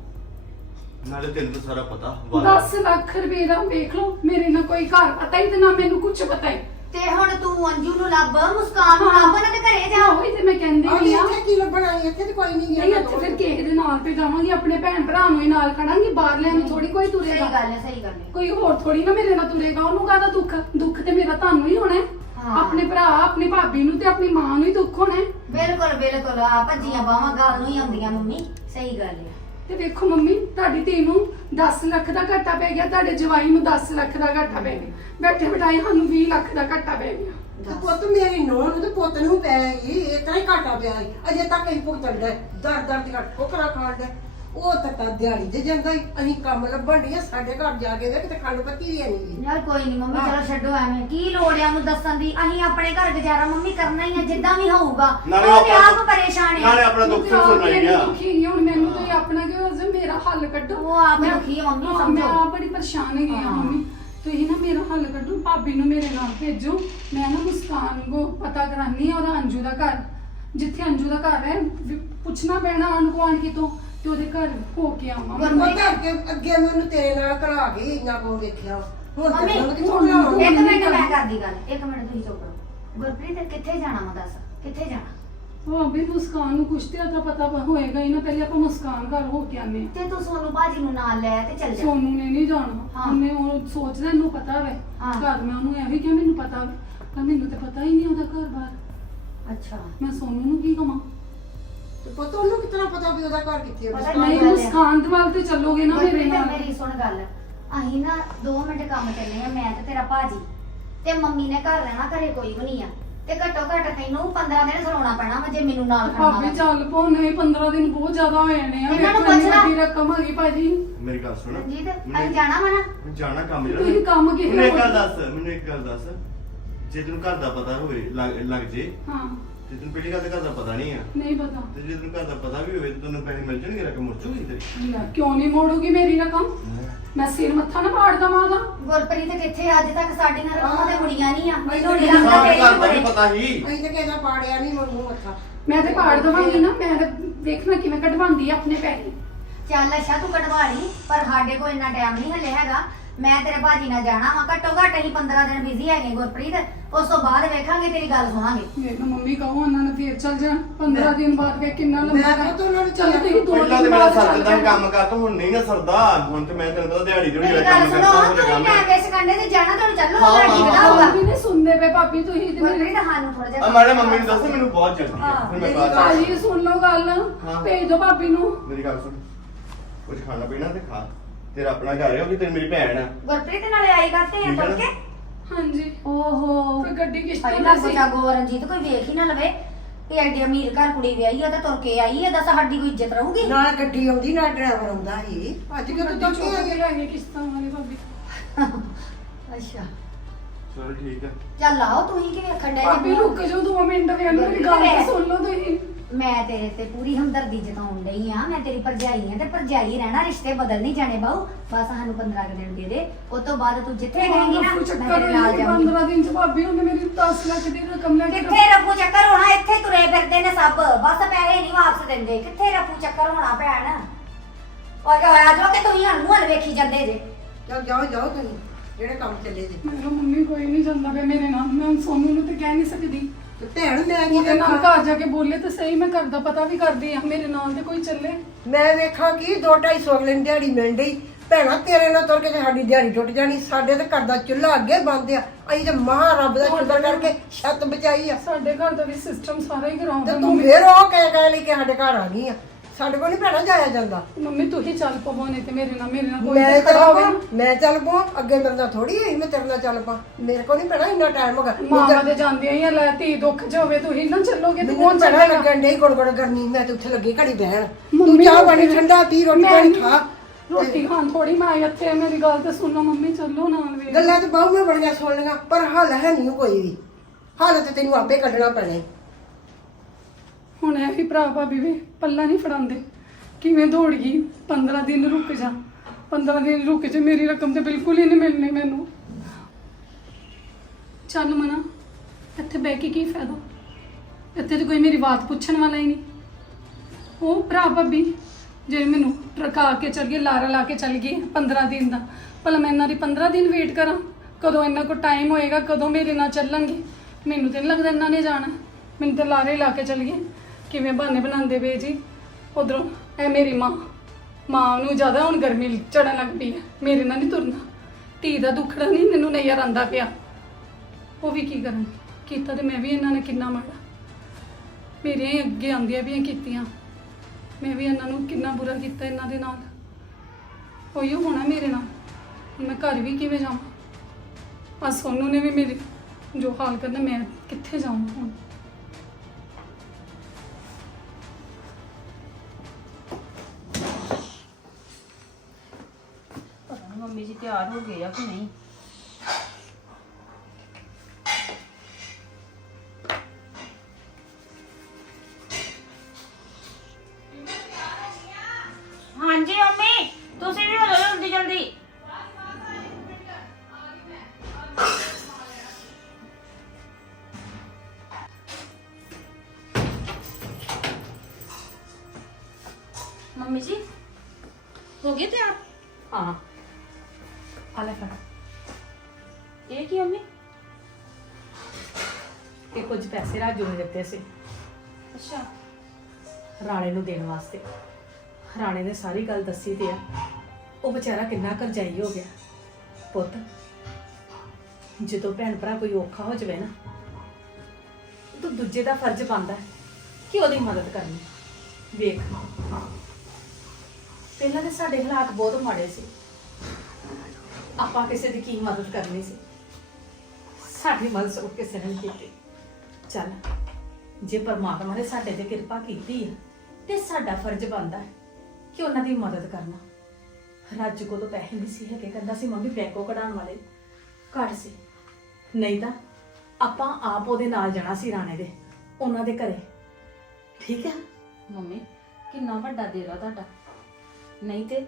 ਨਾਲੇ ਤੈਨੂੰ ਤਾਂ ਸਾਰਾ ਪਤਾ 10 ਲੱਖ ਰੁਪਏ ਦਾ ਵੇਖ ਲਓ ਮੇਰੇ ਨਾਲ ਕੋਈ ਘਰ ਪਤਾ ਹੀ ਤੇ ਨਾ ਮੈਨੂੰ ਕੁਝ ਪਤਾ ਹੀ। ਤੇ ਹੁਣ ਤੂੰ ਅੰਜੂ ਨੂੰ ਲੱਭ ਮੁਸਕਾਨ ਨੂੰ। ਲੱਭ ਉਹਨਾਂ ਦੇ ਘਰੇ ਜਾ ਉਹੀ ਤੇ ਮੈਂ ਕਹਿੰਦੀ ਆਹ ਵੀ ਆ ਇੱਥੇ ਕੀ ਲੱਭਣਾ ਸੀ? ਇੱਥੇ ਤੇ ਕੋਈ ਨਹੀਂ ਨਹੀਂ ਇੱਥੇ ਫਿਰ ਕਿਸੇ ਦੇ ਨਾਲ ਤੇ ਜਾਵਾਂਗੀ ਆਪਣੇ ਭੈਣ ਭਰਾ ਨੂੰ ਹੀ ਨਾਲ ਖੜਾਂਗੀ ਬਾਹਰਲਿਆਂ ਨੂੰ ਥੋੜੀ ਕੋਈ ਸਹੀ ਤੁਰੇਗਾ ਗੱਲ ਹੈ ਸਹੀ ਗੱਲ ਹੈ ਕੋਈ ਹੋਰ ਥੋੜੀ ਨਾ ਮੇਰੇ ਨਾਲ ਤੁਰੇਗਾ ਉਹਨੂੰ ਕਾਹਦਾ ਦੁੱਖ ਦੁੱਖ ਤੇ ਮੇਰਾ ਤੁਹਾਨੂੰ ਹੀ ਹੋਣਾ ਹੈ। ਹਾਂ। ਆਪਣੇ ਭਰਾ ਆਪਣੀ ਭਾਬੀ ਨੂੰ ਤੇ ਆਪਣੀ ਮਾਂ ਨੂੰ ਹੀ ਦੁੱਖ ਹੋਣਾ ਹੈ। ਬਿਲਕੁਲ ਬਿਲਕੁਲ ਆ ਭੱਜੀਆਂ ਬਾਹਾਂ ਗੱਲ ਨੂੰ ਹੀ ਆਉਂਦੀਆਂ ਮੰਮੀ ਸਹੀ ਗੱਲ ਹੈ ਤੇ ਵੇਖੋ ਮੰਮੀ ਤੁਹਾਡੀ ਧੀ ਨੂੰ 10 ਲੱਖ ਦਾ ਘਾਟਾ ਪੈ ਗਿਆ ਤੁਹਾਡੇ ਜਵਾਈ ਨੂੰ 10 ਲੱਖ ਦਾ ਘਾਟਾ ਪੈ ਗਿਆ। ਬੈਠੇ ਬਿਠਾਏ ਸਾਨੂੰ 20 ਲੱਖ ਦਾ ਘਾਟਾ ਪੈ ਗਿਆ। ਤੇ ਪੁੱਤ ਮੇਰੀ ਨੂੰਹ ਨੂੰ ਤੇ ਪੁੱਤ ਨੂੰ ਪੈ ਗਈ ਇਤਨਾ ਹੀ ਘਾਟਾ ਪਿਆ ਸੀ। ਅਜੇ ਤੱਕ ਹੀ ਭੁਗਤਣ ਦਾ ਦਰ ਦਰ ਦੀ ਘਟ ਠੋਕਰਾ ਖਾਣ ਦਾ ਉਹ ਤਾਂ ਤਾਂ ਦਿਹਾੜੀ ਦੇ ਜਾਂਦਾ ਹੀ ਅਸੀਂ ਕੰਮ ਲੱਭਣ ਡੀਆਂ ਸਾਡੇ ਘਰ ਜਾ ਕੇ ਵੇਖ ਤੇ ਖੰਡ ਪੱਤੀ ਵੀ ਨਹੀਂ ਯਾਰ ਕੋਈ ਨਹੀਂ ਮੰਮੀ ਹਾਂ। ਚਲੋ ਛੱਡੋ ਐਵੇਂ। ਕੀ ਲੋੜ ਆ ਉਹਨੂੰ ਦੱਸਣ ਦੀ? ਅਸੀਂ ਆਪਣੇ ਘਰ ਗੁਜ਼ਾਰਾ ਮੰਮੀ ਕਰਨਾ ਹੀ ਆ ਜਿੱਦਾਂ ਵੀ ਹੋਊਗਾ। ਨਾਲੇ ਉਹ ਤੇ ਆਪਣਾ- ਆਪ ਪਰੇਸ਼ਾਨ ਆ। ਨਾਲੇ ਆਪਣਾ ਦੁੱਖ ਸੁਣ ਲਈ ਗਿਆ ਦੁਖੀ ਨਹੀਂ ਹੁਣ ਮੈਨੂੰ ਤੁਸੀਂ ਆਪਣਾ ਕਿਉਂ ਅਜ਼ਮ ਮੇਰਾ ਹੱਲ ਕੱਢੋ। ਉਹ ਆਪ ਮੈਂ- ਦੁਖੀ ਆ ਮੰਮੀ, ਹਾਂ, ਸਮਝੋ। ਮੈਂ ਆਪ ਬੜੀ ਪਰੇਸ਼ਾਨ ਹੈਗੀ ਆ ਹਾਂ। ਮੰਮੀ। ਤੁਸੀਂ ਨਾ ਮੇਰਾ ਹੱਲ ਕੱਢੋ ਭਾਬੀ ਨੂੰ ਮੇਰੇ ਨਾਲ ਭੇਜੋ। ਮੈਂ ਨਾ ਮੁਸਕਾਨ ਕੋ ਪਤਾ ਕਰਾਨੀ ਆ ਉਹਦਾ ਅੰਜੂ ਦਾ ਘਰ। ਜਿੱਥੇ ਅੰਜੂ ਦਾ ਘਰ ਹੈ ਵੀ ਪੁੱਛਣਾ ਪੈਣਾ ਆਣ ਗੁਆਂਢ ਕਿਤੋਂ। ਤੇ ਉਹਦੇ ਘਰ ਹੋ ਕੇ ਆਵਾਂ। ਗੁਰ- ਉਹ ਤਾਂ ਅੱਗੇ ਅੱਗੇ ਮੈਨੂੰ ਤੇਰੇ ਨਾਲ ਕਲਾ ਕੇ ਇੰਨਾ ਕੋ ਵੇਖਿਆ। ਹੁਣ ਮੰਮੀ, ਤੇਰੇ ਨਾਲ ਕਿੱਥੋਂ ਕਲਾਵਾਂ? ਇੱਕ ਮੰਮੀ ਮਿੰਟ ਮੈਂ ਕਰ- ਕਰਦੀ ਗੱਲ। ਇੱਕ ਮਿੰਟ ਤੁਸੀਂ ਚੁੱਪ ਰਹੋ। ਗੁਰਪ੍ਰੀਤ ਕਿੱਥੇ ਜਾਣਾ ਵਾ ਦੱਸ? ਕਿੱਥੇ ਜਾਣਾ? ਉਹ ਅਭੀ ਮੁਸਕਾਨ ਨੂੰ ਕੁਛ ਤੇ ਅਤਾ ਪਤਾ ਹੋਏਗਾ ਹੀ ਨਾ ਪਹਿਲੇ ਆਪਾਂ ਮੁਸਕਾਨ ਘਰ ਹੋ ਕੇ ਆਨੇ ਆ ਤੇ ਤੂੰ ਸੋਨੂ ਬਾਜੀ ਨੂੰ ਨਾਲ ਲੈ ਤੇ ਚੱਲ ਜਾ। ਸੋਨੂ ਨੇ ਨਹੀਂ ਜਾਣਾ। ਹਾਂ। ਉਹਨੇ ਉਹ ਸੋਚਦਾ ਇਹਨੂੰ ਪਤਾ ਵੇ। ਹਾਂ। ਘਰ ਮੈਂ ਉਹਨੂੰ ਇਹ ਵੀ ਕਿਹਾ ਮੈਨੂੰ ਪਤਾ ਵੇ। ਪਰ ਮੈਨੂੰ ਤਾਂ ਪਤਾ ਹੀ ਨਹੀਂ ਉਹਦਾ ਘਰ ਬਾਰ। ਅੱਛਾ। ਮੈਂ ਸੋਨੂ ਨੂੰ ਕੀ ਕਵਾਂ? ਤੇ ਪੁੱਤ ਉਹਨੂੰ ਕਿਤਨਾ ਪਤਾ ਵੀ ਉਹਦਾ ਘਰ ਕਿੱਥੇ ਪਤਾ ਹੈ ਨਹੀਂ ਹੈ। ਮੁਸਕਾਨ ਦੇ ਵੱਲ ਤੇ ਚੱਲੋਗੇ ਨਾ ਮੇਰੇ ਗੁਰਪ੍ਰੀਤ ਨਾਲ ਮੇਰੀ ਸੁਣ ਗੱਲ। ਅਸੀਂ ਨਾ 2 ਮਿੰਟ ਕੰਮ ਚੱਲੇ ਆ ਮੈਂ ਤੇ ਤੇਰਾ ਭਾਜੀ। ਤੇ ਮੰਮੀ ਨੇ ਘਰ ਰਹਿਣਾ ਘਰੇ ਕੋਈ ਵੀ ਨਹੀਂ ਆ। ਤੇ ਘੱਟੋ ਘੱਟ ਤੈਨੂੰ 15 ਦਿਨ ਸਲਾਉਣਾ ਪੈਣਾ ਵਾ ਜੇ ਮੈਨੂੰ ਨਾਲ ਖੜਨਾ ਭਾਬੀ ਵਾ। ਚੱਲ ਪੋ ਨਹੀਂ 15 ਦਿਨ ਬਹੁਤ ਜ਼ਿਆਦਾ ਹੋਏ ਨੇ ਆ। ਇਹਨਾਂ ਨੂੰ ਵੇਖੋ ਇੰਨੀ ਪੁੱਛ ਲਾ। ਵੱਡੀ ਰਕਮ ਗਈ ਭਾਜੀ। ਮੇਰੀ ਗੱਲ ਸੁਣ। ਰਣਜੀਤ ਅਸੀਂ ਮੈਨੂੰ- ਜਾਣਾ ਵਾ ਨਾ? ਮੈਨੂੰ ਜਾਣਾ ਕੰਮ ਤੁਸੀਂ ਜਿਹੜਾ। ਕੰਮ ਕਿਸੇ ਮੈਨੂੰ ਇੱਕ ਗੱਲ ਦੱਸ ਮੈਨੂੰ ਇੱਕ ਗੱਲ ਦੱਸ। ਜੇ ਤੈਨੂੰ ਘਰ ਦਾ ਪਤਾ ਹੋਵੇ ਲੱਗ ਲੱਗ ਜੇ। ਹਾਂ। ਤੇ ਤੈਨੂੰ ਪਹਿਲੀ ਗੱਲ ਤਾਂ ਘਰ ਦਾ ਪਤਾ ਨਹੀਂ ਆ? ਨਹੀਂ ਪਤਾ। ਤੇ ਜੇ ਤੈਨੂੰ ਘਰ ਦਾ ਪਤਾ ਵੀ ਹੋਵੇ ਤੇ ਤੈਨੂੰ ਪੈਸੇ ਮਿਲ ਜਾਣਗੇ ਰਕਮ ਮੁੜ ਜੂਗੀ ਤੇਰੀ। ਲੈ, ਕਿਉਂ ਨਹੀਂ ਮੋੜੂਗੀ ਮੇਰੀ ਰਕਮ? ਮੈਂ ਸਿਰ ਮੱਥਾ ਨਾ ਪਾੜ ਦਵਾਂ ਉਹਦਾ ਗੁਰਪ੍ਰੀਤ ਕਿੱਥੇ ਅੱਜ ਤੱਕ ਸਾਡੀਆਂ ਰਕਮਾਂ ਤੇ ਮੁੜੀਆਂ ਨਹੀਂ ਆ। ਮੈਨੂੰ ਨਹੀਂ ਲੱਗਦਾ ਘਰ ਦਾ ਵੀ। ਪਤਾ ਹੀ। ਅਸੀਂ ਤਾਂ ਕਿਸੇ ਦਾ ਪਾੜਿਆ ਨਹੀਂ ਮੂੰਹ ਮੱਥਾ। ਮੈਂ ਤੇ ਪਾੜ ਦਵਾਂਗੀ ਨਾ ਮੈਂ ਤੇ ਵੇਖਣਾ ਕਿਵੇਂ ਕਢਵਾਉਂਦੀ ਆ ਆਪਣੇ ਪੈਸੇ। ਚੱਲ ਅੱਛਾ ਤੂੰ ਕਢਵਾ ਲਈ ਪਰ ਸਾਡੇ ਕੋਲ ਇੰਨਾ ਟਾਈਮ ਨਹੀਂ ਹਲੇ ਹੈਗਾ। ਮੈਂ ਤੇਰੇ ਭਾਜੀ ਨਾਲ ਜਾਣਾ ਵਾ ਘੱਟੋ ਘੱਟ ਅਸੀਂ 15 ਦਿਨ ਬਿਜ਼ੀ ਹੈਗੇ ਗੁਰਪ੍ਰੀਤ ਉਸ ਤੋਂ ਬਾਅਦ ਵੇਖਾਂਗੇ ਤੇਰੀ ਗੱਲ ਸੁਣਾਂਗੇ। ਵੇਖ ਮੰਮੀ ਕਹੋ ਉਹਨਾਂ ਨੇ ਫੇਰ ਚੱਲ ਜਾਣ। 15 ਦਿਨ ਬਾਅਦ ਵੇ ਕਿੰਨਾ ਲੰਬਾ ਮੈਂ ਹੈ। ਤਾਂ ਉਹਨਾਂ ਨੂੰ ਚੱਲ ਤੁਸੀਂ ਦੋ ਪਹਿਲਾਂ ਤੇ ਦਿਨ ਮੇਰਾ ਬਾਅਦ ਸਰਦ ਚੱਲ ਦਾ ਜਾਣਾ। ਕੰਮ ਕਰ ਤੂੰ ਹੁਣ ਨਹੀਂ ਨਾ ਸਰਦਾ। ਹੁਣ ਤੇ ਮੈਂ ਤੈਨੂੰ ਪਤਾ ਦਿਹਾੜੀ ਦਿਹੜੀ ਮੇਰੀ ਵਾਲਾ ਗੱਲ ਕੰਮ ਸੁਣੋ ਕਰਦਾ ਤੁਸੀਂ ਹੁਣ ਟਾਈਮ ਵੇਸਟ ਕਰਨੇ ਤੇ ਜਾਣਾ ਤੁਹਾਨੂੰ ਚੱਲੋ ਹਾਂ, ਤੁਹਾਡੀ ਹਾਂ, ਕਿਹੜਾ। ਹੋਊਗਾ ਭਾਬੀ ਨੇ ਸੁਣਦੇ ਵੇ ਭਾਬੀ ਤੁਸੀਂ ਤੇ ਮੇਰੇ ਗੁਰਪ੍ਰੀਤ ਸਾਨੂੰ ਥੋੜਾ ਜਿਹਾ ਆ ਮਾੜੇ ਮੰਮੀ ਨੂੰ ਦੱਸ ਮੈਨੂੰ ਬਹੁਤ ਜਲਦੀ ਹੈ। ਫਿਰ ਮੈਂ ਬਾਅਦ ਗੱਲ- ਭਾਜੀ ਸੁਣ ਲਓ ਗੱਲ। ਹਾਂ। ਭੇਜ ਦਿਓ ਭਾਬੀ ਨੂੰ। ਮੇਰੀ ਗੱਲ ਸੁਣ। ਕੁਝ ਖਾਣਾ ਪੀਣਾ ਤੇ ਖਾ। ਤੇਰਾ ਆਪਣਾ ਘਰ ਹੈ ਉਹ ਵੀ ਤੇਰੀ ਮੇਰੀ ਭੈਣ ਆ। ਗੁਰਪ੍ਰੀਤ ਨਾਲੇ ਆਈ ਕਰਤੇ ਆ ਠੀਕ ਹੈ ਤੁਰ ਨਾ? ਕੇ ਹਾਂਜੀ। ਓਹੋ। ਫਿਰ ਗੱਡੀ ਕਿਸ ਭਾਈ ਤਰ੍ਹਾਂ ਨਾ ਸੀ। ਪੁੱਛਾ ਗੋਰਨਜੀਤ ਕੋਈ ਵੇਖ ਹੀ ਨਾ ਲਵੇ ਕਿ ਐਡੀ ਅਮੀਰ ਘਰ ਕੁੜੀ ਵਿਆਹੀ ਆ ਤੇ ਤੁਰ ਕੇ ਆਈ ਆ ਦੱਸ ਸਾਡੀ ਕੋਈ ਇੱਜ਼ਤ ਰਹੂਗੀ? ਨਾਲ ਗੱਡੀ ਆਉਂਦੀ ਨਾਲ ਡਰਾਈਵਰ ਆਉਂਦਾ ਸੀ। ਅੱਜ ਕਿ ਤੂੰ ਗੱਡੀ ਚੁੱਕੀ ਆ ਕੇ ਲੈ ਕਿਸ਼ਤਾਂ ਵਾਲੇ ਭਾਬੀ। ਅੱਛਾ। ਚਲੋ ਠੀਕ ਹੈ ਚੱਲ ਆਓ ਤੁਸੀਂ ਕਿ ਵੇਖਣ ਡਏ ਭਾਬੀ ਜੀ? ਰੁਕ ਜਾਓ ਦੋ ਮਿੰਟ ਵੇ ਮੇਰੀ ਗੱਲ ਤਾਂ ਸੁਣ ਲਓ ਤੁਸੀਂ। ਮੈਂ ਤੇਰੇ ਤੇ ਪੂਰੀ ਹਮਦਰਦੀ ਜਤਾਉਣ ਡਈ ਆ ਮੈਂ ਤੇਰੀ ਭਰਜਾਈ ਆ ਤੇ ਭਰਜਾਈ ਰਹਿਣਾ ਰਿਸ਼ਤੇ ਬਦਲ ਨਹੀਂ ਜਾਣੇ ਬਾਊ। ਬਸ ਸਾਨੂੰ 15 ਕੁ ਦਿਨ ਦੇ ਦੇ ਉਸ ਤੋਂ ਬਾਅਦ ਤੂੰ ਜਿੱਥੇ ਕਹੇਂਗੀ ਨਾ ਮੈਂ ਤੇਰੇ ਨਾਲ ਜਾਊਂਗੀ। 15 ਦਿਨ ਚ ਭਾਬੀ ਉਹਨੇ ਮੇਰੀ 10 ਲੱਖ ਦੀ ਰਕਮ ਲੈ ਕੇ ਕਿੱਥੇ ਰਫੂ ਚੱਕਰ ਹੋਣਾ? ਇੱਥੇ ਤੁਰੇ ਫਿਰਦੇ ਨੇ ਸਭ। ਬਸ ਪੈਸੇ ਨਹੀਂ ਵਾਪਸ ਦਿੰਦੇ। ਕਿੱਥੇ ਰਫੂ ਚੱਕਰ ਹੋਣਾ ਭੈਣ? ਉਹ ਆ ਜਾਓ ਕਿ ਤੁਸੀਂ ਹਣ ਮੂੰਹ ਵੇਖੀ ਜਾਂਦੇ ਜੇ। ਚੱਲ ਜਾਓ ਜਾਓ ਤੁਸੀਂ। ਜਿਹੜੇ ਕੰਮ ਚੱਲੇ ਜੀ। ਮੈਂ ਕਿਹਾ ਮੰਮੀ ਕੋਈ ਨਹੀਂ ਜਾਂਦਾ ਪਿਆ ਮੇਰੇ ਨਾਲ। ਮੈਂ ਸੋਨੂੰ ਨੂੰ ਤੇ ਕਹਿ ਨਹੀਂ ਸਕਦੀ। ਤੇ ਭੈਣ ਮੈਂ ਕੀ ਉਹਦੇ ਨਾਲ ਵੇਖਾਂ ਘਰ ਜਾ ਕੇ ਬੋਲੇ ਤੇ ਸਹੀ ਮੈਂ ਕਰਦਾ ਪਤਾ ਵੀ ਕਰਦੀ ਆ ਮੇਰੇ ਨਾਲ ਤੇ ਕੋਈ ਚੱਲੇ। ਮੈਂ ਵੇਖਾਂ ਕੀ 2-250 ਅਗਲੇ ਨੂੰ ਦਿਹਾੜੀ ਮਿਲ ਡਈ। ਭੈਣਾ ਤੇਰੇ ਨਾਲ ਤੁਰ ਕੇ ਤੇ ਸਾਡੀ ਦਿਹਾੜੀ ਟੁੱਟ ਜਾਣੀ। ਸਾਡੇ ਤੇ ਘਰ ਦਾ ਚੁੱਲ੍ਹਾ ਅੱਗੇ ਬੰਦ ਆ। ਅਸੀਂ ਤੇ ਮਹਾ ਰੱਬ ਦਾ ਸ਼ੁਕਰ ਕਰਕੇ ਛੱਤ ਬਚਾਈ ਆ। ਸਾਡੇ ਘਰ ਦਾ ਵੀ ਸਿਸਟਮ ਸਾਰਾ ਹੀ ਕਰਾਉਂਦਾ ਤੇ ਤੂੰ ਫੇਰ ਉਹ ਕਹਿ ਕਹਿ ਲਈ ਕਿ ਸਾਡੇ ਘਰ ਆ ਗਈ ਆ। ਸਾਡੇ ਕੋਲ ਨਹੀਂ ਭੈਣਾ ਜਾਇਆ ਜਾਂਦਾ। ਮੰਮੀ ਤੂੰ ਹੀ ਚੱਲ ਪਵੋ ਨਹੀਂ ਤੇ ਮੇਰੇ ਨਾਲ ਮੇਰੇ ਨਾਲ ਕੋਈ ਮੈਂ ਚੱਲ ਹੋਵੇ ਮੈਂ ਚੱਲ ਪਾ ਅੱਗੇ ਮੇਰੇ ਨਾਲ ਥੋੜੀ ਹੋਈ ਮੈਂ ਤੇਰੇ ਨਾਲ ਚੱਲ ਪਾ ਮੇਰੇ ਕੋਲ ਨਹੀਂ ਭੈਣਾ ਇੰਨਾ ਟਾਈਮ ਹੋਗਾ। ਮਾਮਾ ਦੇ ਜਾਂਦੀਆਂ ਹੀ ਆ, ਲੈ ਧੀ ਦੁੱਖ ਚ ਹੋਵੇ ਤੂੰ ਹੀ ਨਾ ਚੱਲੋਗੇ ਤੇ ਮੈਨੂੰ ਕੌਣ ਚੱਲੇਗਾ? ਲੱਗਣ ਡਈ ਗੁੜ ਗੁੜ ਗਰਮੀ ਮੈਂ ਤੇ ਉੱਥੇ ਲੱਗੀ ਘੜੀ ਬਹਿਣ। ਤੂੰ ਮੰਮੀ ਚਾਹ ਰੋਟੀ- ਪਾਣੀ ਠੰਡਾ ਪੀ ਰੋਟੀ ਮੈਂ- ਪਾਣੀ ਖਾ। ਰੋਟੀ ਖਾਣ ਥੋੜੀ ਮੈਂ ਆਈ ਇੱਥੇ ਮੇਰੀ ਗੱਲ ਤੇ ਸੁਣੋ ਮੰਮੀ ਚੱਲੋ ਨਾਲ ਵੇ ਗੱਲਾਂ ਤੇ ਬਾਹੂ ਮੈਂ ਬੜੀਆਂ ਸੁਣ ਲਈਆਂ ਪਰ ਹੱਲ ਹੈ ਨਹੀਂ ਕੋਈ ਵੀ। ਹੱਲ ਤੇ ਤੈਨੂੰ ਆਪੇ ਕੱਢਣਾ ਪੈਣਾ ਈ। ਹੁਣ ਇਹ ਵੀ ਭਰਾ ਭਾਬੀ ਵੀ, ਪੱਲਾ ਨਹੀਂ ਫੜਾਉਂਦੇ। ਕਿਵੇਂ ਦੌੜ ਗਈ? 15 ਦਿਨ ਰੁਕ ਜਾ। 15 ਦਿਨ ਰੁਕ ਜਾ, ਮੇਰੀ ਰਕਮ ਤੇ ਬਿਲਕੁਲ ਹੀ ਨਹੀਂ ਮਿਲਣੀ ਮੈਨੂੰ। ਚੱਲ ਮਨਾ, ਇੱਥੇ ਬਹਿ ਕੇ ਕੀ ਫਾਇਦਾ? ਇੱਥੇ ਤਾਂ ਕੋਈ ਮੇਰੀ ਬਾਤ ਪੁੱਛਣ ਵਾਲਾ ਹੀ ਨਹੀਂ। ਉਹ ਭਰਾ ਭਾਬੀ, ਜਿਹੜੇ ਮੈਨੂੰ ਟਰਕਾ ਕੇ ਚਲ ਗਏ, ਲਾਰਾ ਲਾ ਕੇ ਚਲ ਗਏ 15 ਦਿਨ ਦਾ। ਭਲਾ ਮੈਂ ਇਹਨਾਂ ਦੀ 15 ਦਿਨ ਵੇਟ ਕਰਾਂ। ਕਦੋਂ ਇਹਨਾਂ ਕੋਲ ਟਾਈਮ ਹੋਏਗਾ, ਕਦੋਂ ਮੇਰੇ ਨਾਲ ਚੱਲਣਗੇ? ਮੈਨੂੰ ਤਾਂ ਨਹੀਂ ਲੱਗਦਾ ਇਹਨਾਂ ਨੇ ਜਾਣਾ। ਮੈਨੂੰ ਤਾਂ ਲਾਰੇ ਲਾ ਕੇ ਚਲ ਗਏ। ਕਿਵੇਂ ਬਹਾਨੇ ਬਣਾਉਂਦੇ ਵੇ ਜੀ? ਉਧਰੋਂ ਇਹ ਮੇਰੀ ਮਾਂ। ਮਾਂ ਨੂੰ ਜ਼ਿਆਦਾ ਹੁਣ ਗਰਮੀ ਚੜਨ ਲੱਗ ਪਈ ਹੈ ਮੇਰੇ ਨਾਲ ਨਹੀਂ ਤੁਰਨਾ। ਧੀ ਦਾ ਦੁੱਖੜਾ ਨਹੀਂ ਮੈਨੂੰ ਨਜ਼ਰ ਆਂਦਾ ਪਿਆ। ਉਹ ਵੀ ਕੀ ਕਰਨ? ਕੀਤਾ ਤੇ ਮੈਂ ਵੀ ਇਹਨਾਂ ਨੇ ਕਿੰਨਾ ਮਾੜਾ। ਮੇਰੀਆਂ ਹੀ ਅੱਗੇ ਆਉਂਦੀਆਂ ਵੀ ਕੀਤੀਆਂ। ਮੈਂ ਵੀ ਇਹਨਾਂ ਨੂੰ ਕਿੰਨਾ ਬੁਰਾ ਕੀਤਾ ਇਹਨਾਂ ਦੇ ਨਾਲ। ਉਹੀ ਹੋਣਾ ਮੇਰੇ ਨਾਲ। ਹੁਣ ਮੈਂ ਘਰ ਵੀ ਕਿਵੇਂ ਜਾਵਾਂ? ਆ ਸੋਨੂ ਨੇ ਵੀ ਮੇਰੇ ਜੋ ਹਾਲ ਕਰਨਾ, ਮੈਂ ਕਿੱਥੇ ਜਾਵਾਂ ਹੁਣ? ਮੰਮੀ ਜੀ ਤਿਆਰ ਹੋ ਗਏ ਆ ਕਿ ਨਹੀਂ? ਕੁਝ ਪੈਸੇ ਰਾਜੂ ਨੇ ਦਿੱਤੇ ਸੀ। ਅੱਛਾ। ਰਾਣੇ ਨੂੰ ਦੇਣ ਵਾਸਤੇ। ਰਾਣੇ ਨੇ ਸਾਰੀ ਗੱਲ ਦੱਸੀ ਤੇ ਆ। ਉਹ ਵਿਚਾਰਾ ਕਿੰਨਾ ਕਰਜਾਈ ਹੋ ਗਿਆ। ਪੁੱਤ ਜਦੋਂ ਭੈਣ ਭਰਾ ਕੋਈ ਔਖਾ ਹੋ ਜਾਵੇ ਨਾ ਤਾਂ ਦੂਜੇ ਦਾ ਫਰਜ਼ ਬਣਦਾ ਹੈ ਕਿ ਉਹਦੀ ਮਦਦ ਕਰਨੀ। ਵੇਖ ਪਹਿਲਾਂ ਤੇ ਸਾਡੇ ਹਾਲਾਤ ਬਹੁਤ ਮਾੜੇ ਸੀ। ਆਪਾਂ ਕਿਸੇ ਦੀ ਕੀ ਮਦਦ ਕਰਨੀ ਸੀ? ਸਾਡੀ ਮਦਦ ਸਭ ਕਿਸੇ ਨੇ ਨਹੀਂ ਕੀਤੀ। ਚੱਲ, ਜੇ ਪਰਮਾਤਮਾ ਨੇ ਸਾਡੇ ਤੇ ਕਿਰਪਾ ਕੀਤੀ ਹੈ ਤੇ ਸਾਡਾ ਫਰਜ਼ ਬਣਦਾ ਹੈ ਕਿ ਉਹਨਾਂ ਦੀ ਮਦਦ ਕਰਨਾ। ਰਾਜੂ ਕੋਲ ਤਾਂ ਪੈਸੇ ਨਹੀਂ ਸੀ ਹੈਗੇ, ਕਹਿੰਦਾ ਸੀ, ਮੰਮੀ, ਬੈਂਕੋ ਕਢਾਉਣ ਵਾਲੇ ਘੱਟ ਸੀ। ਨਹੀਂ ਤਾਂ ਆਪਾਂ ਆਪ ਉਹਦੇ ਨਾਲ ਜਾਣਾ ਸੀ ਰਾਣੇ ਦੇ, ਉਹਨਾਂ ਦੇ ਘਰੇ। ਠੀਕ ਹੈ? ਮੰਮੀ, ਕਿੰਨਾ ਵੱਡਾ ਦੇਰਾ ਤੁਹਾਡਾ। ਨਹੀਂ ਤੇ,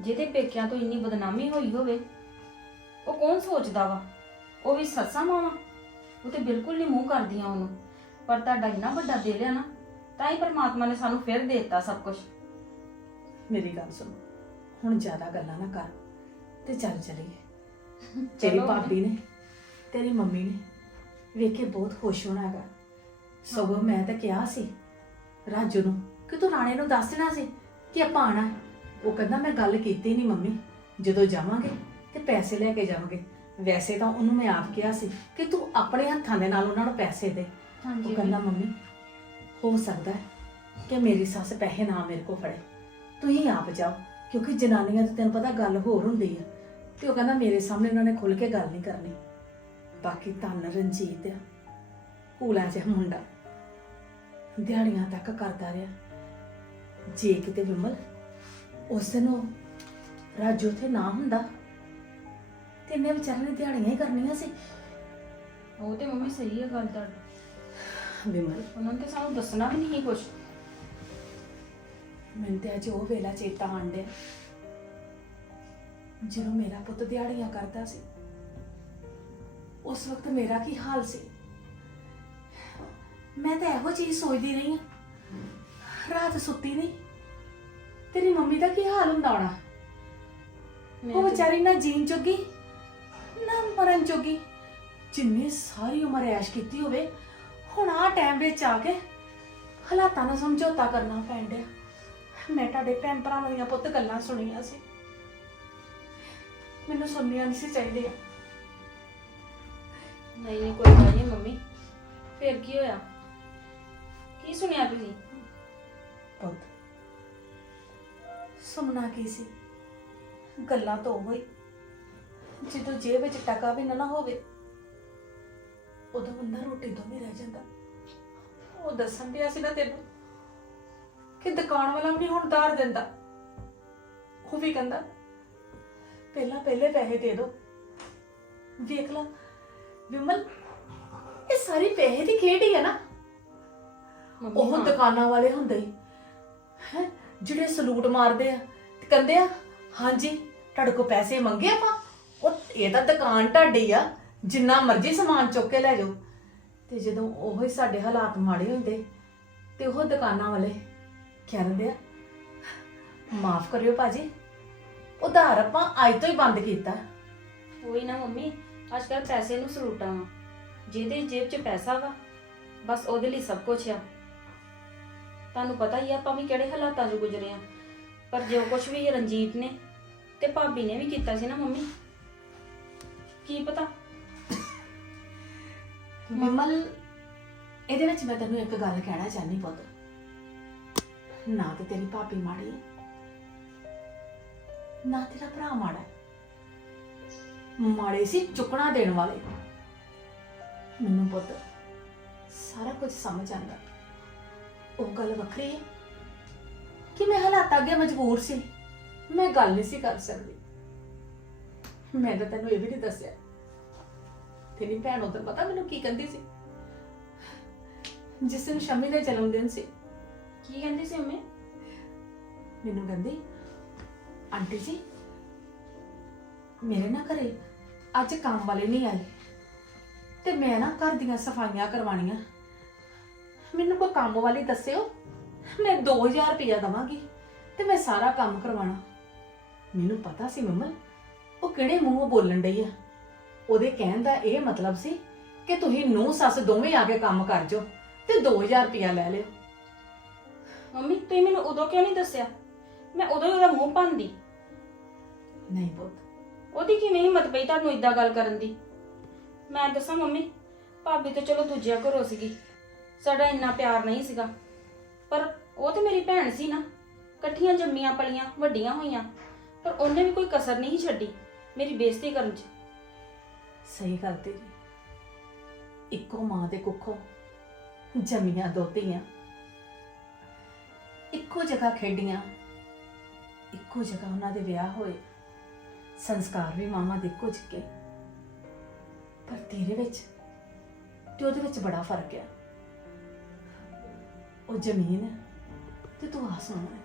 ਜਿਹਦੇ ਪੇਕਿਆਂ ਤੋਂ ਇੰਨੀ ਬਦਨਾਮੀ ਹੋਈ ਹੋਵੇ, ਉਹ ਕੌਣ ਸੋਚਦਾ ਵਾ? ਉਹ ਵੀ ਸੱਸਾਂ ਮਾਵਾਂ ਉਹ ਤੇ ਬਿਲਕੁਲ ਨਹੀਂ ਮੂੰਹ ਕਰਦੀਆਂ ਉਹਨੂੰ। ਪਰ ਤੁਹਾਡਾ ਇੰਨਾ ਵੱਡਾ ਦਿਲ ਆ ਨਾ ਤਾਂ ਹੀ ਪਰਮਾਤਮਾ ਨੇ ਸਾਨੂੰ ਫਿਰ ਦੇ ਦਿੱਤਾ ਸਭ ਕੁਝ ਮੇਰੀ ਗੱਲ ਸੁਣ ਹੁਣ ਜ਼ਿਆਦਾ ਗੱਲਾਂ ਨਾ ਕਰ ਤੇ ਚੱਲ ਚਲੀਏ। ਤੇਰੀ ਚਲੋ। ਭਾਬੀ ਨੇ ਤੇਰੀ ਮੰਮੀ ਨੇ ਵੇਖ ਕੇ ਬਹੁਤ ਖੁਸ਼ ਹੋਣਾ ਹੈਗਾ। ਸਗੋਂ ਮੈਂ ਤਾਂ ਕਿਹਾ ਸੀ ਰਾਜੂ ਨੂੰ ਕਿ ਤੂੰ ਰਾਣੇ ਨੂੰ ਦੱਸ ਦੇਣਾ ਸੀ ਕਿ ਆਪਾਂ ਆਣਾ ਹੈ। ਉਹ ਕਹਿੰਦਾ ਮੈਂ ਗੱਲ ਕੀਤੀ ਨਹੀਂ ਮੰਮੀ ਜਦੋਂ ਜਾਵਾਂਗੇ ਤੇ ਪੈਸੇ ਲੈ ਕੇ ਜਾਵਾਂਗੇ। ਵੈਸੇ ਤਾਂ ਉਹਨੂੰ ਮੈਂ ਆਪ ਕਿਹਾ ਸੀ ਕਿ ਤੂੰ ਆਪਣੇ ਹੱਥਾਂ ਦੇ ਨਾਲ ਉਹਨਾਂ ਨੂੰ ਪੈਸੇ ਦੇ। ਉਹ ਕਹਿੰਦਾ ਮੰਮੀ ਹੋ ਸਕਦਾ ਹੈ ਕਿ ਮੇਰੀ ਸੱਸ ਪੈਸੇ ਨਾ ਮੇਰੇ ਕੋਲ ਫੜੇ। ਤੁਸੀਂ ਆਪ ਜਾਓ ਕਿਉਂਕਿ ਜਨਾਨੀਆਂ ਦੀ ਤੈਨੂੰ ਪਤਾ ਗੱਲ ਹੋਰ ਹੁੰਦੀ ਆ। ਤੇ ਉਹ ਕਹਿੰਦਾ ਮੇਰੇ ਸਾਹਮਣੇ ਉਹਨਾਂ ਨੇ ਖੁੱਲ ਕੇ ਗੱਲ ਨਹੀਂ ਕਰਨੀ। ਬਾਕੀ ਧੰਨ ਰਣਜੀਤ ਆ ਭੂਲਾ ਜਿਹਾ ਮੁੰਡਾ। ਦਿਹਾੜੀਆਂ ਤੱਕ ਕਰਦਾ ਰਿਹਾ। ਜੇ ਕਿਤੇ ਵਿਮਲ ਉਸ ਦਿਨ ਉਹ ਰਾਜੂ ਤੇ ਨਾ ਹੁੰਦਾ ਤੇ ਵਿਚਾਰੇ ਨੇ ਦਿਹਾੜੀਆਂ ਹੀ ਕਰਨੀਆਂ ਸੀ। ਉਹ ਤੇ ਮੰਮੀ ਸਹੀ ਹੈ ਗੱਲ ਤੁਹਾਡੀ। ਵਿਮਲ ਉਹਨਾਂ ਨੇ ਤੇ ਸਾਨੂੰ ਦੱਸਣਾ ਵੀ ਨਹੀਂ ਕੁਝ ਮੈਨੂੰ ਤੇ ਅੱਜ ਉਹ ਵੇਲਾ ਚੇਤਾ ਡਿਆ। ਜਦੋਂ ਮੇਰਾ ਪੁੱਤ ਦਿਹਾੜੀਆਂ ਕਰਦਾ ਸੀ ਉਸ ਵਕਤ ਮੇਰਾ ਕੀ ਹਾਲ ਸੀ? ਮੈਂ ਤਾਂ ਇਹੋ ਚੀਜ਼ ਸੋਚਦੀ ਰਹੀ ਹਾਂ। ਰਾਤ ਸੁੱਤੀ ਨਹੀਂ। ਤੇਰੀ ਮੰਮੀ ਦਾ ਕੀ ਹਾਲ ਹੁੰਦਾ ਹੋਣਾ? ਉਹ ਤੇ- ਵਿਚਾਰੀ ਨਾ ਜੀਣ ਜੋਗੀ ਨਾ ਮਰਨ ਜੋਗੀ? ਜਿੰਨੀ ਸਾਰੀ ਉਮਰ ਐਸ਼ ਕੀਤੀ ਹੋਵੇ ਹੁਣ ਆ ਟਾਈਮ ਵਿੱਚ ਆ ਕੇ ਹਾਲਾਤਾਂ ਨਾਲ ਸਮਝੌਤਾ ਕਰਨਾ ਡਿਆ। ਮੈਂ ਤੁਹਾਡੇ ਭੈਣ ਭਰਾਵਾਂ ਦੀਆਂ ਪੁੱਤ ਗੱਲਾਂ ਸੁਣੀਆਂ ਸੀ। ਮੈਨੂੰ ਸੁਣਨੀਆਂ ਨਹੀਂ ਸੀ ਚਾਹੀਦੀਆਂ। ਨਹੀਂ ਨਹੀਂ ਕੋਈ ਗੱਲ ਨਹੀਂ ਮੰਮੀ। ਫਿਰ ਕੀ ਹੋਇਆ? ਕੀ ਸੁਣਿਆ ਤੁਸੀਂ? ਪੁੱਤ ਸੁਣਨਾ ਕੀ ਸੀ? ਗੱਲਾਂ ਤਾਂ ਉਹ ਹੀ। ਜਦੋਂ ਜੇਬ ਵਿੱਚ ਟਕਾ ਵੀ ਨਾ ਨਾ ਹੋਵੇ ਉਦੋਂ ਬੰਦਾ ਰੋਟੀ ਤੋਂ ਵੀ ਰਹਿ ਜਾਂਦਾ। ਉਹ ਦੱਸਣ ਪਿਆ ਸੀ ਨਾ ਤੈਨੂੰ ਕਿ ਦੁਕਾਨ ਵਾਲਾ ਵੀ ਹੁਣ ਦਾਰ ਦਿੰਦਾ। ਉਹ ਵੀ ਕਹਿੰਦਾ ਪਹਿਲਾਂ ਪਹਿਲੇ ਪੈਸੇ ਦੇ ਦਿਓ ਵੇਖ ਲਾ ਵਿਮਲ ਇਹ ਸਾਰੀ ਪੈਸੇ ਦੀ ਖੇਡ ਹੀ ਹੈ ਨਾ। ਮੰਮੀ ਉਹ ਹਾਂ। ਦੁਕਾਨਾਂ ਵਾਲੇ ਹੁੰਦੇ ਹੈ ਜਿਹੜੇ ਸਲੂਟ ਮਾਰਦੇ ਆ ਤੇ ਕਹਿੰਦੇ ਆ ਹਾਂਜੀ ਤੁਹਾਡੇ ਕੋ ਪੈਸੇ ਮੰਗੇ ਆਪਾਂ? ਉਹ ਇਹ ਤਾਂ ਦੁਕਾਨ ਤੁਹਾਡੀ ਆ, ਜਿੰਨਾ ਮਰਜ਼ੀ ਸਮਾਨ ਚੁੱਕ ਕੇ ਲੈ ਜਾਓ। ਤੇ ਜਦੋਂ ਉਹ ਹੀ ਸਾਡੇ ਹਾਲਾਤ ਮਾੜੇ ਹੁੰਦੇ, ਤੇ ਉਹ ਦੁਕਾਨਾਂ ਵਾਲੇ ਕਹਿੰਦੇ ਆ, ਮਾਫ ਕਰਿਓ ਭਾਜੀ, ਉਧਾਰ ਆਪਾਂ ਅੱਜ ਤੋਂ ਹੀ ਬੰਦ ਕੀਤਾ। ਉਹੀ ਨਾ ਮੰਮੀ, ਅੱਜ ਕੱਲ ਪੈਸੇ ਨੂੰ ਸਲੂਟਾਂ ਵਾ ਜਿਹਦੇ ਜੇਬ 'ਚ ਪੈਸਾ ਵਾ, ਬਸ ਉਹਦੇ ਲਈ ਸਭ ਕੁਝ ਆ। ਤੁਹਾਨੂੰ ਪਤਾ ਹੀ ਆ, ਆਪਾਂ ਵੀ ਕਿਹੜੇ ਹਾਲਾਤਾਂ 'ਚ ਗੁਜ਼ਰੇ ਆ। ਪਰ ਜੋ ਕੁਝ ਵੀ ਰਣਜੀਤ ਨੇ ਤੇ ਭਾਬੀ ਨੇ ਵੀ ਕੀਤਾ ਸੀ ਨਾ ਮੰਮੀ ਕੀ ਪਤਾ? ਵਿਮਲ ਇਹਦੇ ਵਿੱਚ ਮੈਂ ਤੈਨੂੰ ਇੱਕ ਗੱਲ ਕਹਿਣਾ ਚਾਹਨੀ ਪੁੱਤ। ਨਾ ਤੇ ਤੇਰੀ ਭਾਬੀ ਮਾੜੀ ਹੈ ਨਾ ਤੇਰਾ ਭਰਾ ਮਾੜਾ ਹੈ। ਮਾੜੇ ਸੀ ਚੁੱਕਣਾ ਦੇਣ ਵਾਲੇ। ਮੈਨੂੰ ਪੁੱਤ, ਸਾਰਾ ਕੁਝ ਸਮਝ ਆਉਂਦਾ। ਉਹ ਗੱਲ ਵੱਖਰੀ ਹੈ ਕਿ ਮੈਂ ਹਾਲਾਤ ਅੱਗੇ ਮਜਬੂਰ ਸੀ। ਮੈਂ ਗੱਲ ਨਹੀਂ ਸੀ ਕਰ ਸਕਦੀ। ਮੈਂ ਤਾਂ ਤੈਨੂੰ ਇਹ ਵੀ ਨਹੀਂ ਦੱਸਿਆ। ਤੇਰੀ ਭੈਣ ਉਧਰ ਪਤਾ ਮੈਨੂੰ ਕੀ ਕਹਿੰਦੀ ਸੀ? ਜਿਸ ਦਿਨ ਸ਼ਮੀ ਦਾ ਜਨਮ ਦਿਨ ਸੀ। ਕੀ ਕਹਿੰਦੀ ਸੀ ਮੰਮੀ? ਮੈਨੂੰ ਕਹਿੰਦੀ ਆਂਟੀ ਜੀ ਮੇਰੇ ਨਾ ਘਰੇ ਅੱਜ ਕੰਮ ਵਾਲੇ ਨਹੀਂ ਆਏ ਤੇ ਮੈਂ ਨਾ ਘਰ ਦੀਆਂ ਸਫਾਈਆਂ ਕਰਵਾਉਣੀਆਂ। ਮੈਨੂੰ ਕੋਈ ਕੰਮ ਵਾਲੀ ਦੱਸਿਓ ਮੈਂ 2000 ਰੁਪਇਆ ਦਵਾਂਗੀ ਤੇ ਮੈਂ ਸਾਰਾ ਕੰਮ ਕਰਵਾਣਾ ਮੈਨੂੰ ਪਤਾ ਸੀ ਮੰਮਾ ਉਹ ਕਿਹੜੇ ਮੂੰਹੋਂ ਬੋਲਣ ਡਈ ਆ? ਉਹਦੇ ਕਹਿਣ ਦਾ ਇਹ ਮਤਲਬ ਸੀ ਕਿ ਤੁਸੀਂ ਨੂੰ ਸੱਸ ਦੋਵੇਂ ਆ ਕੇ ਕੰਮ ਕਰ ਜਾਓ ਤੇ 2000 ਰੁਪਇਆ ਲੈ ਲਿਓ। ਮੰਮੀ ਤੁਸੀਂ ਮੈਨੂੰ ਉਦੋਂ ਕਿਉਂ ਨਹੀਂ ਦੱਸਿਆ? ਮੈਂ ਉਦੋਂ ਹੀ ਉਹਦਾ ਮੂੰਹ ਭੰਦੀ ਨਹੀਂ ਪੁੱਤ। ਉਹਦੀ ਕਿਵੇਂ ਹਿੰਮਤ ਪਈ ਤੁਹਾਨੂੰ ਇਦਾਂ ਗੱਲ ਕਰਨ ਦੀ? ਮੈਂ ਦੱਸਾਂ ਮੰਮੀ ਭਾਬੀ ਤਾਂ ਚਲੋ ਦੂਜਿਆਂ ਘਰੋਂ ਸੀਗੀ। ਸਾਡਾ ਇੰਨਾ ਪਿਆਰ ਨਹੀਂ ਸੀਗਾ। ਪਰ ਉਹ ਤੇ ਮੇਰੀ ਭੈਣ ਸੀ ਨਾ। ਇਕੱਠੀਆਂ ਜੰਮੀਆਂ ਪਲੀਆਂ ਵੱਡੀਆਂ ਹੋਈਆਂ। ਪਰ ਉਹਨੇ ਵੀ ਕੋਈ ਕਸਰ ਨਹੀਂ ਛੱਡੀ। ਮੇਰੀ ਬੇਇੱਜ਼ਤੀ ਕਰਨ 'ਚ। ਸਹੀ ਗੱਲ ਤੇਰੀ ਇੱਕੋ ਮਾਂ ਦੇ ਕੁੱਖੋਂ ਜੰਮੀਆਂ ਦੋ ਧੀਆਂ। ਇੱਕੋ ਜਗ੍ਹਾ ਖੇਡੀਆਂ, ਇੱਕੋ ਜਗ੍ਹਾ ਉਹਨਾਂ ਦੇ ਵਿਆਹ ਹੋਏ। ਸੰਸਕਾਰ ਵੀ ਮਾਮਾ ਦੇ ਇੱਕੋ ਜਿਹੇ ਪਰ ਤੇਰੇ ਵਿੱਚ ਤੇ ਉਹਦੇ ਵਿੱਚ ਬੜਾ ਫ਼ਰਕ ਆ। ਉਹ ਜ਼ਮੀਨ ਤੇ ਤੂੰ ਆਸਮਾਨ ਹੈ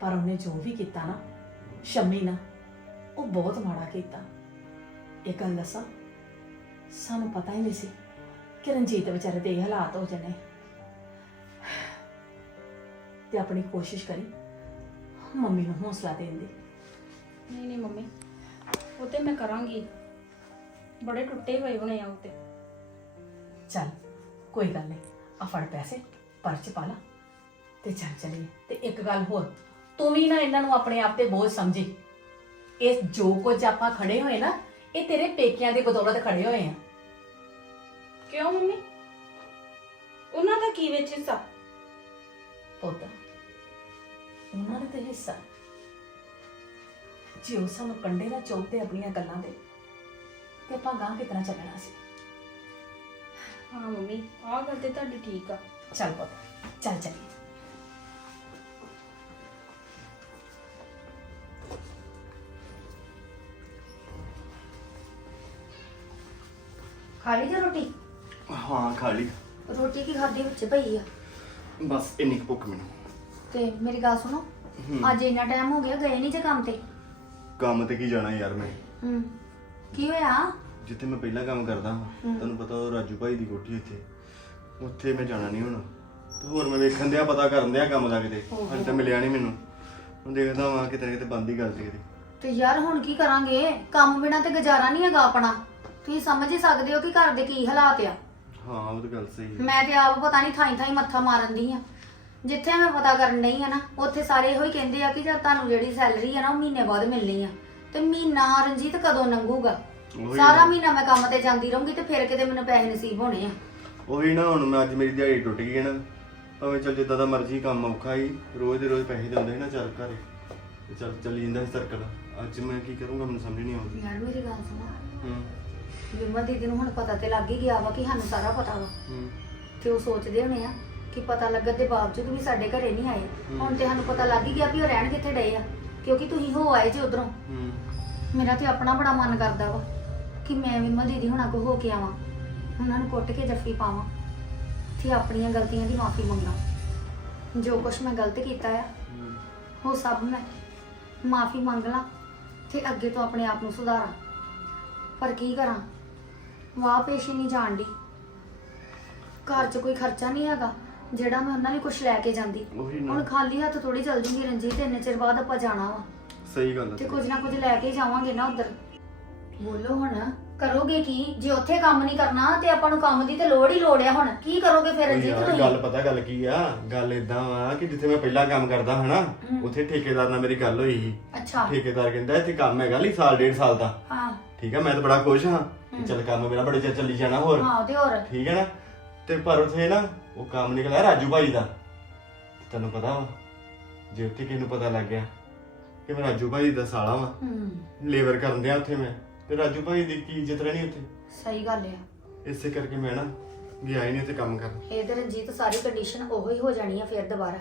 ਪਰ ਉਹਨੇ ਜੋ ਵੀ ਕੀਤਾ ਨਾ, ਸ਼ਮੀ ਨਾ। ਉਹ ਬਹੁਤ ਮਾੜਾ ਕੀਤਾ। ਇਹ ਗੱਲ ਦੱਸਾਂ ਸਾਨੂੰ ਪਤਾ ਹੀ ਨਹੀਂ ਸੀ ਕਿ ਰਣਜੀਤ ਵਿਚਾਰੇ ਦੇ ਇਹ ਹਾਲਾਤ ਹੋ ਜਾਣੇ। ਤੇ ਆਪਣੀ ਕੋਸ਼ਿਸ਼ ਕਰੀ ਮੰਮੀ ਨੂੰ ਹੌਸਲਾ ਦੇਣ ਦੀ। ਨਹੀਂ ਨਹੀਂ ਮੰਮੀ ਉਹ ਤੇ ਮੈਂ ਕਰਾਂਗੀ। ਬੜੇ ਟੁੱਟੇ ਹੋਏ ਹੋਣੇ ਆ ਉਹ ਤੇ। ਚੱਲ ਕੋਈ ਗੱਲ ਨਹੀਂ ਆ ਫੜ ਪੈਸੇ ਪਰਚ ਪਾ ਲਾ। ਤੇ ਚੱਲ ਚਲੀਏ। ਤੇ ਇੱਕ ਗੱਲ ਹੋਰ ਤੂੰ ਵੀ ਨਾ ਇਹਨਾਂ ਨੂੰ ਆਪਣੇ ਆਪ ਤੇ ਬੋਝ ਸਮਝੀ। ਇਹ ਜੋ ਕੁਝ ਆਪਾਂ ਖੜੇ ਹੋਏ ਨਾ ਇਹ ਤੇਰੇ ਪੇਕਿਆਂ ਦੀ ਬਦੌਲਤ ਖੜੇ ਹੋਏ ਆ। ਕਿਉਂ ਮੰਮੀ? ਉਹਨਾਂ ਦਾ ਕੀ ਵਿੱਚ ਹਿੱਸਾ? ਪੁੱਤ ਉਹਨਾਂ ਦਾ ਤੇ ਹਿੱਸਾ। ਜੇ ਉਹ ਸਾਨੂੰ ਕੰਡੇ ਨਾ ਚੌਕਦੇ ਆਪਣੀਆਂ ਗੱਲਾਂ ਦੇ ਤੇ ਆਪਾਂ ਗਾਂ ਕਿਤਨਾ ਚੱਲਣਾ ਸੀ? ਹਾਂ ਮੰਮੀ ਆਹ ਗੱਲ ਤੇ ਤੁਹਾਡੀ ਠੀਕ ਆ। ਚੱਲ ਪੁੱਤ ਚੱਲ ਚੱਲੀਏ। ਖਾ ਲਈ ਜੇ ਰੋਟੀ? ਹਾਂ ਖਾ ਲਈ। ਰੋਟੀ ਕੀ ਖਾਦੀ ਵਿੱਚ ਪਈ ਆ? ਬਸ ਇੰਨੀ ਕੁ ਭੁੱਖ ਮੈਨੂੰ। ਤੇ ਮੇਰੀ ਗੱਲ ਸੁਣੋ। ਅੱਜ ਇੰਨਾ ਟਾਈਮ ਹੋ ਗਿਆ ਗਏ ਨਹੀਂ ਜੇ ਕੰਮ ਤੇ? ਕੰਮ ਤੇ ਕੀ ਜਾਣਾ ਯਾਰ ਮੈਂ? ਹੂੰ। ਕੀ ਹੋਇਆ? ਜਿੱਥੇ ਮੈਂ ਪਹਿਲਾਂ ਕੰਮ ਕਰਦਾ ਹਾਂ ਤੁਹਾਨੂੰ ਪਤਾ ਉਹ ਰਾਜੂ ਭਾਈ ਦੀ ਕੋਠੀ ਇੱਥੇ ਉੱਥੇ ਮੈਂ ਜਾਣਾ ਨਹੀਂ ਹੁਣ। ਤੇ ਹੋਰ ਮੈਂ ਵੇਖਣ ਦਿਆ ਪਤਾ ਕਰਨ ਦਿਆ ਕੰਮ ਦਾ ਕਿਤੇ। ਹਜੇ ਤਾਂ ਮਿਲਿਆ ਨਹੀਂ ਮੈਨੂੰ। ਹੁਣ ਦੇਖਦਾ ਹਾਂ ਕਿਤੇ ਨਾ ਕਿਤੇ ਬੰਦ ਹੀ ਗੱਲ ਸੀ ਕਿਤੇ। ਤੇ ਯਾਰ ਹੁਣ ਕੀ ਕਰਾਂਗੇ? ਕੰਮ ਬਿਨਾ ਤੇ ਗੁਜ਼ਾਰਾ ਨਹੀਂ ਹੈਗਾ ਆਪਣਾ। ਤੁਸੀਂ ਸਮਝ ਹੀ ਸਕਦੇ ਹੋ ਕਿ ਘਰ ਦੇ ਕੀ ਹਾਲਾਤ ਆ। ਹਾਂ ਉਹ ਤਾਂ ਗੱਲ ਸਹੀ ਹੈ ਮੈਂ ਤੇ ਆਪ ਪਤਾ ਨਹੀਂ ਥਾਈ ਥਾਈ ਮੱਥਾ ਮਾਰਨ ਦੀ ਆ। ਜਿੱਥੇ ਮੈਂ ਪਤਾ ਕਰਨ ਨਹੀਂ ਆ ਨਾ ਉੱਥੇ ਸਾਰੇ ਇਹੋ ਹੀ ਕਹਿੰਦੇ ਆ ਕਿ ਜਦ ਤੁਹਾਨੂੰ ਜਿਹੜੀ ਸੈਲਰੀ ਆ ਨਾ ਉਹ ਮਹੀਨੇ ਬਾਅਦ ਮਿਲਣੀ ਆ। ਤੇ ਮਹੀਨਾ ਰਣਜੀਤ ਕਦੋਂ ਲੰਘੂਗਾ? ਉਹੀ ਸਾਰਾ। ਮਹੀਨਾ ਮੈਂ ਕੰਮ ਤੇ ਜਾਂਦੀ ਰਹੂੰਗੀ ਤੇ ਫਿਰ ਕਿਤੇ ਮੈਨੂੰ ਪੈਸੇ ਨਸੀਬ ਹੋਣੇ ਆ। ਉਹੀ ਨਾ ਹੁਣ ਮੈਂ ਅੱਜ ਮੇਰੀ ਦਿਹਾੜੀ ਟੁੱਟ ਗਈ ਹੈ ਨਾ ਭਾਵੇਂ ਚੱਲ ਜਿੱਦਾਂ ਦਾ ਮਰਜ਼ੀ ਕੰਮ ਔਖਾ ਹੀ ਰੋਜ਼ ਦੇ ਰੋਜ਼ ਪੈਸੇ ਦਿੰਦੇ ਸੀ ਨਾ ਚੱਲ ਘਰੇ। ਤੇ ਚੱਲ ਚੱਲੀ ਜਾਂਦਾ ਸੀ ਸਰਕਲ। ਅੱਜ ਮੈਂ ਕੀ ਕਰੂੰਗਾ ਮੈਨੂੰ ਸਮਝ ਨਹੀਂ ਆਉਂਦੀ। ਯਾਰ ਮੇਰੀ ਗੱਲ ਸੁਣੋ। ਹੂੰ। ਵਿਮਾ ਦੀਦੀ ਨੂੰ ਹੁਣ ਪਤਾ ਤੇ ਲੱਗ ਹੀ ਗਿਆ ਵਾ ਕਿ ਸਾਨੂੰ ਸਾਰਾ ਪਤਾ ਵਾ। ਹੂੰ। ਤੇ ਉਹ ਸੋਚਦੇ ਹੋਣੇ ਆ ਕਿ ਪਤਾ ਲੱਗਣ ਦੇ ਬਾਵਜੂਦ ਵੀ ਸਾਡੇ ਘਰੇ ਨਹੀਂ ਆਏ। ਹੁਣ ਤੇ ਸਾਨੂੰ ਪਤਾ ਲੱਗ ਹੀ ਗਿਆ ਵੀ ਉਹ ਰਹਿਣ ਕਿੱਥੇ ਡਏ ਆ ਕਿਉਂਕਿ ਤੁਸੀਂ ਹੋ ਆਏ ਜੇ ਉਧਰੋਂ। ਹੂੰ। ਮੇਰਾ ਤੇ ਆਪਣਾ ਬੜਾ ਮਨ ਕਰਦਾ ਵਾ ਕਿ ਮੈਂ ਵਿਮਲ ਦੀਦੀ ਹੁਣਾਂ ਕੋ ਹੋ ਕੇ ਆਵਾਂ ਉਹਨਾਂ ਨੂੰ ਕੁੱਟ ਕੇ ਜੱਫੀ ਪਾਵਾਂ ਤੇ ਆਪਣੀਆਂ ਗਲਤੀਆਂ ਦੀ ਮਾਫੀ ਮੰਗਾਂ। ਜੋ ਕੁਛ ਮੈਂ ਗਲਤ ਕੀਤਾ ਆ ਹੂੰ। ਉਹ ਸਭ ਮੈਂ ਮਾਫੀ ਮੰਗ ਲਾਂ ਤੇ ਅੱਗੇ ਤੋਂ ਆਪਣੇ ਆਪ ਨੂੰ ਸੁਧਾਰਾਂ। ਪਰ ਕੀ ਕਰਾਂ? ਵਾਹ ਪੇਸ਼ੀ ਨਹੀਂ ਜਾਣਦੀ ਘਰ 'ਚ ਕੋਈ ਖਰਚਾ ਨਹੀਂ ਹੈਗਾ ਜਿਹੜਾ ਮੈਂ ਉਹਨਾਂ ਲਈ ਕੁਝ ਲੈ ਕੇ ਜਾਂਦੀ। ਉਹੀ ਨਾ। ਹੁਣ ਖਾਲੀ ਹੱਥ ਥੋੜੀ ਚੱਲ ਜੂਗੀ ਰਣਜੀਤ ਇੰਨੇ ਚਿਰ ਬਾਅਦ ਆਪਾਂ ਜਾਣਾ ਵਾ। ਸਹੀ ਗੱਲ ਤੇ ਹੈ ਕੁਝ ਨਾ ਕੁਝ ਲੈ ਕੇ ਜਾਵਾਂਗੇ ਨਾ ਉਧਰ। ਬੋਲੋ ਹੁਣ ਕਰੋਗੇ ਕੀ? ਜੇ ਉੱਥੇ ਕੰਮ ਨਹੀਂ ਕਰਨਾ ਤੇ ਆਪਾਂ ਨੂੰ ਕੰਮ ਦੀ ਤੇ ਲੋੜ ਹੀ ਲੋੜ ਆ ਹੁਣ। ਕੀ ਕਰੋਗੇ ਫਿਰ ਰਣਜੀਤ ਯਾਰ, ਤੁਸੀਂ? ਗੱਲ ਪਤਾ ਗੱਲ ਕੀ ਆ? ਗੱਲ ਇਦਾਂ ਵਾ ਕਿ ਜਿੱਥੇ ਮੈਂ ਪਹਿਲਾਂ ਕੰਮ ਕਰਦਾ ਹਨਾ ਉੱਥੇ ਠੇਕੇਦਾਰ ਨਾਲ ਮੇਰੀ ਗੱਲ ਹੋਈ ਸੀ। ਅੱਛਾ। ਠੇਕੇਦਾਰ ਕਹਿੰਦਾ ਇੱਥੇ ਕੰਮ ਹੈਗਾ ਲਈ ਸਾਲ ਡੇਢ ਸਾਲ ਦਾ। ਹਾਂ। ਠੀਕ ਆ ਮੈਂ ਤਾਂ ਬੜਾ ਖੁਸ਼ ਹਾਂ। ਕਿ ਚੱਲ ਕੰਮ ਮੇਰਾ ਬੜੇ ਚਿਰ ਚੱਲੀ ਜਾਣਾ ਹੋਰ। ਹਾਂ ਤੇ ਹੋਰ? ਠੀਕ ਹੈ ਨਾ? ਤੇ ਪਰ ਉਥੇ ਨਾ ਉਹ ਕੰਮ ਨਿਕਲਿਆ ਰਾਜੂ ਭਾਈ ਦਾ। ਤੈਨੂੰ ਪਤਾ ਵਾ ਜੇ ਉੱਥੇ ਕਿਸੇ ਨੂੰ ਪਤਾ ਲੱਗ ਗਿਆ ਕਿ ਮੈਂ ਰਾਜੂ ਭਾਈ ਦਾ ਸਾਲਾ ਵਾਂ। ਹੂੰ। ਲੇਬਰ ਕਰਨ ਦਿਆ ਉੱਥੇ ਮੈਂ। ਤੇ ਰਾਜੂ ਭਾਈ ਦੀ ਕੀ ਇੱਜ਼ਤ ਰਹਿਣੀ ਉੱਥੇ? ਸਹੀ ਗੱਲ ਆ। ਇਸੇ ਕਰਕੇ ਮੈਂ ਨਾ ਗਿਆ ਹੀ ਨਹੀਂ ਉੱਥੇ ਕੰਮ ਕਰਨ। ਇਹ ਤੇ ਰਣਜੀਤ ਸਾਰੀ ਕੰਡੀਸ਼ਨ ਉਹੋ ਹੀ ਹੋ ਜਾਣੀ ਆ ਫਿਰ ਦੁਬਾਰਾ।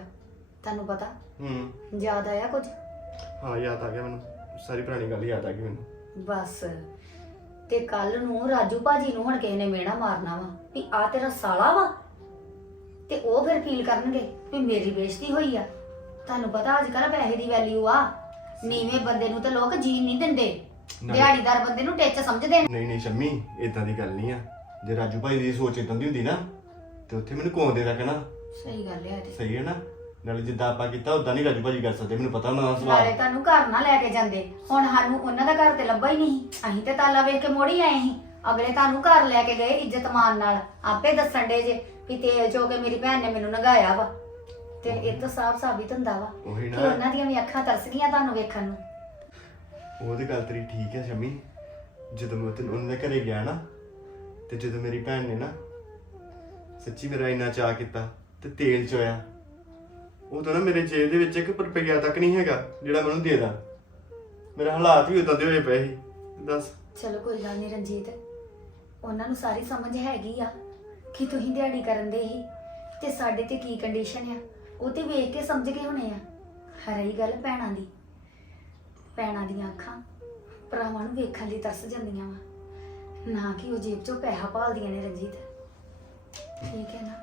ਤੁਹਾਨੂੰ ਪਤਾ? ਹੂੰ। ਯਾਦ ਆਇਆ ਕੁਝ? ਹਾਂ ਯਾਦ ਆ ਗਿਆ ਮੈਨੂੰ। ਸਾਰੀ ਪੁਰਾਣੀ ਗੱਲ ਯਾਦ ਆ ਗਈ ਮੈਨੂੰ। ਬਸ। ਤੇ ਕੱਲ ਨੂੰ ਰਾਜੂ ਭਾਜੀ ਨੂੰ ਹੁਣ ਕਿਸੇ ਨੇ ਮੇਣਾ ਮਾਰਨਾ ਵਾ ਵੀ ਆ ਤੇਰਾ ਸਾਲਾ ਵਾ। ਤੇ ਉਹ ਫਿਰ ਫੀਲ ਕਰਨਗੇ ਵੀ ਮੇਰੀ ਬੇਇੱਜ਼ਤੀ ਹੋਈ ਆ। ਤੁਹਾਨੂੰ ਪਤਾ ਅੱਜ ਕੱਲ ਪੈਸੇ ਦੀ ਵੈਲਿਊ ਆ। ਨੀਵੇਂ ਬੰਦੇ ਨੂੰ ਤਾਂ ਲੋਕ ਜੀਣ ਨਹੀਂ ਦਿੰਦੇ। ਨਹੀਂ। ਦਿਹਾੜੀਦਾਰ ਬੰਦੇ ਨੂੰ ਟਿੱਚ ਸਮਝਦੇ ਨੇ। ਨਹੀਂ ਨਹੀਂ ਸ਼ੰਮੀ ਇਦਾਂ ਦੀ ਗੱਲ ਨਹੀਂ ਆ। ਜੇ ਰਾਜੂ ਭਾਈ ਦੀ ਸੋਚ ਇਦਾਂ ਦੀ ਹੁੰਦੀ ਨਾ ਤੇ ਉੱਥੇ ਮੈਨੂੰ ਕੋਣ ਦੇ ਰੱਖਣਾ ਸਹੀ ਗੱਲ ਹੈ ਸਹੀ ਹੈ ਨਾ? ਨਾਲੇ ਜਿੱਦਾਂ ਆਪਾਂ ਕੀਤਾ ਉਦਾਂ ਨਹੀਂ ਰਾਜੂ ਭਾਜੀ ਕਰ ਸਕਦੇ ਮੈਨੂੰ ਪਤਾ ਉਹਨਾਂ ਦਾ ਸੁਭਾਅ। ਨਾਲੇ ਤੁਹਾਨੂੰ ਘਰ ਨਾ ਲੈ ਕੇ ਜਾਂਦੇ। ਹੁਣ ਸਾਨੂੰ ਉਹਨਾਂ ਦਾ ਘਰ ਤੇ ਲੱਭਾ ਹੀ ਨਹੀਂ। ਅਸੀਂ ਤੇ ਤਾਲਾ ਵੇਖ ਕੇ ਮੋੜੀ ਆਏ ਸੀ। ਅਗਲੇ ਤੁਹਾਨੂੰ ਘਰ ਲੈ ਕੇ ਗਏ ਇੱਜ਼ਤ ਮਾਨ ਨਾਲ। ਆਪੇ ਦੱਸਣ ਦੇ ਜੇ ਵੀ ਤੇਲ ਚੋ ਕੇ ਮੇਰੀ ਭੈਣ ਨੇ ਮੈਨੂੰ ਨਗਾਇਆ ਵਾ। ਤੇ ਇਹ ਤਾਂ ਸਾਫ਼ ਸਾਬਿਤ ਹੁੰਦਾ ਵਾ ਉਹੀ ਕਿ ਨਾ ਉਹਨਾਂ ਦੀਆਂ ਵੀ ਅੱਖਾਂ ਤਰਸ ਗਈਆਂ ਤੁਹਾਨੂੰ ਵੇਖਣ ਨੂੰ। ਉਹ ਤੇ ਗੱਲ ਤੇਰੀ ਠੀਕ ਹੈ ਸ਼ਮੀ। ਜਦੋਂ ਮੈਂ ਤੇ ਉਹਨਾਂ ਦੇ ਘਰੇ ਗਿਆ ਨਾ ਤੇ ਜਦੋਂ ਮੇਰੀ ਭੈਣ ਨੇ ਨਾ ਸੱਚੀ ਮੇਰਾ ਇੰਨਾ ਚਾਹ ਕੀਤਾ ਤੇ ਤੇਲ ਚੋਇਆ। ਉਹ ਤਾਂ ਨਾ ਮੇਰੇ ਜੇਬ ਦੇ ਵਿੱਚ ਇੱਕ ਰੁਪਈਆ ਤੱਕ ਨਹੀਂ ਹੈਗਾ ਜਿਹੜਾ ਮੈਨੂੰ ਦੇ ਦਾਂ। ਮੇਰੇ ਹਾਲਾਤ ਵੀ ਉਦਾਂ ਦੇ ਹੋਏ ਪਏ ਸੀ। ਦੱਸ। ਚਲੋ ਕੋਈ ਗੱਲ ਨਹੀਂ ਰਣਜੀਤ ਉਹਨਾਂ ਨੂੰ ਸਾਰੀ ਸਮਝ ਹੈਗੀ ਆ ਕਿ ਤੁਸੀਂ ਦਿਹਾੜੀ ਕਰਨ ਦੇ ਹੀ ਤੇ ਸਾਡੇ ਤੇ ਕੀ ਕੰਡੀਸ਼ਨ ਆ ਉਹ ਤੇ ਵੇਖ ਕੇ ਸਮਝ ਗਏ ਹੋਣੇ ਆ। ਹਰਈ ਗੱਲ ਭੈਣਾਂ ਦੀ। ਭੈਣਾਂ ਦੀਆਂ ਅੱਖਾਂ ਭਰਾਵਾਂ ਨੂੰ ਵੇਖਣ ਲਈ ਤਰਸ ਜਾਂਦੀਆਂ ਵਾ। ਨਾ ਕਿ ਉਹ ਜੇਬ ਚੋਂ ਪੈਸਾ ਭਾਲਦੀਆਂ ਨੇ ਰਣਜੀਤ। ਠੀਕ ਹੈ ਨਾ?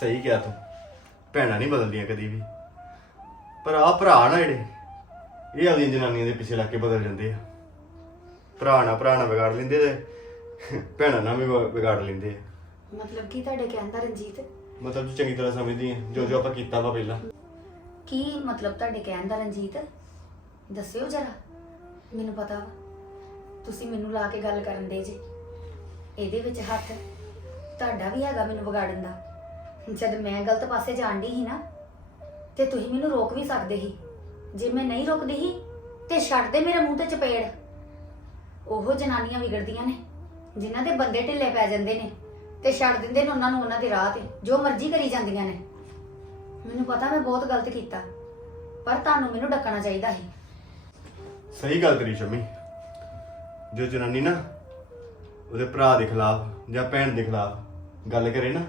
ਸਹੀ ਕਿਹਾ ਤੂੰ। ਭੈਣਾਂ ਨਹੀਂ ਬਦਲਦੀਆਂ ਕਦੀ ਵੀ। ਪਰ ਆ ਭਰਾ ਨਾ ਜਿਹੜੇ ਇਹ ਆਪਦੀਆਂ ਜਨਾਨੀਆਂ ਦੇ ਪਿੱਛੇ ਲੱਗ ਕੇ ਬਦਲ ਜਾਂਦੇ ਆ। ਭਰਾ ਨਾ ਭਰਾ ਨਾ ਵਿਗਾੜ ਲੈਂਦੇ ਤੇ ਭੈਣਾਂ ਨਾਲ ਵੀ ਵਿ- ਵਿਗਾੜ ਲੈਂਦੇ ਆ। ਮਤਲਬ ਕੀ ਤੁਹਾਡੇ ਕਹਿਣ ਦਾ ਰਣਜੀਤ? ਮਤਲਬ ਤੂੰ ਚੰਗੀ ਤਰ੍ਹਾਂ ਸਮਝਦੀ ਹੈ ਜੋ ਜੋ ਆਪਾਂ ਕੀਤਾ ਵਾ ਪਹਿਲਾਂ। ਕੀ ਮਤਲਬ ਤੁਹਾਡੇ ਕਹਿਣ ਦਾ ਰਣਜੀਤ? ਦੱਸਿਓ ਜਰਾ ਮੈਨੂੰ ਪਤਾ ਵਾ। ਤੁਸੀਂ ਮੈਨੂੰ ਲਾ ਕੇ ਗੱਲ ਕਰਨ ਦੇ ਜੇ। ਇਹਦੇ ਵਿੱਚ ਹੱਥ ਤੁਹਾਡਾ ਵੀ ਹੈਗਾ ਮੈਨੂੰ ਵਿਗਾੜਨ ਦਾ। ਜਦ ਮੈਂ ਗਲਤ ਪਾਸੇ ਜਾਣ ਡਈ ਸੀ ਨਾ, ਤੇ ਤੁਸੀਂ ਮੈਨੂੰ ਰੋਕ ਵੀ ਸਕਦੇ ਸੀ। ਜੇ ਮੈਂ ਨਹੀਂ ਰੋਕਦੀ ਸੀ, ਤੇ ਛੱਡ ਦੇ ਮੇਰੇ ਮੂੰਹ ਤੇ ਚਪੇੜ। ਉਹ ਜਨਾਨੀਆਂ ਵਿਗੜਦੀਆਂ ਨੇ, ਜਿਨ੍ਹਾਂ ਦੇ ਬੰਦੇ ਢਿੱਲੇ ਪੈ ਜਾਂਦੇ ਨੇ, ਤੇ ਛੱਡ ਦਿੰਦੇ ਨੇ ਉਹਨਾਂ ਨੂੰ ਉਹਨਾਂ ਦੇ ਰਾਹ ਤੇ, ਜੋ ਮਰਜ਼ੀ ਕਰੀ ਜਾਂਦੀਆਂ ਨੇ। ਮੈਨੂੰ ਪਤਾ ਮੈਂ ਬਹੁਤ ਗਲਤ ਕੀਤਾ, ਪਰ ਤੁਹਾਨੂੰ ਮੈਨੂੰ ਡੱਕਣਾ ਚਾਹੀਦਾ ਸੀ। ਸਹੀ ਗੱਲ ਕਰੀ ਸ਼ਮੀ। ਜੋ ਜਨਾਨੀ ਨਾ, ਉਹਦੇ ਭਰਾ ਦੇ ਖਿਲਾਫ ਜਾਂ ਭੈਣ ਦੇ ਖਿਲਾਫ ਗੱਲ ਕਰੇ ਨਾ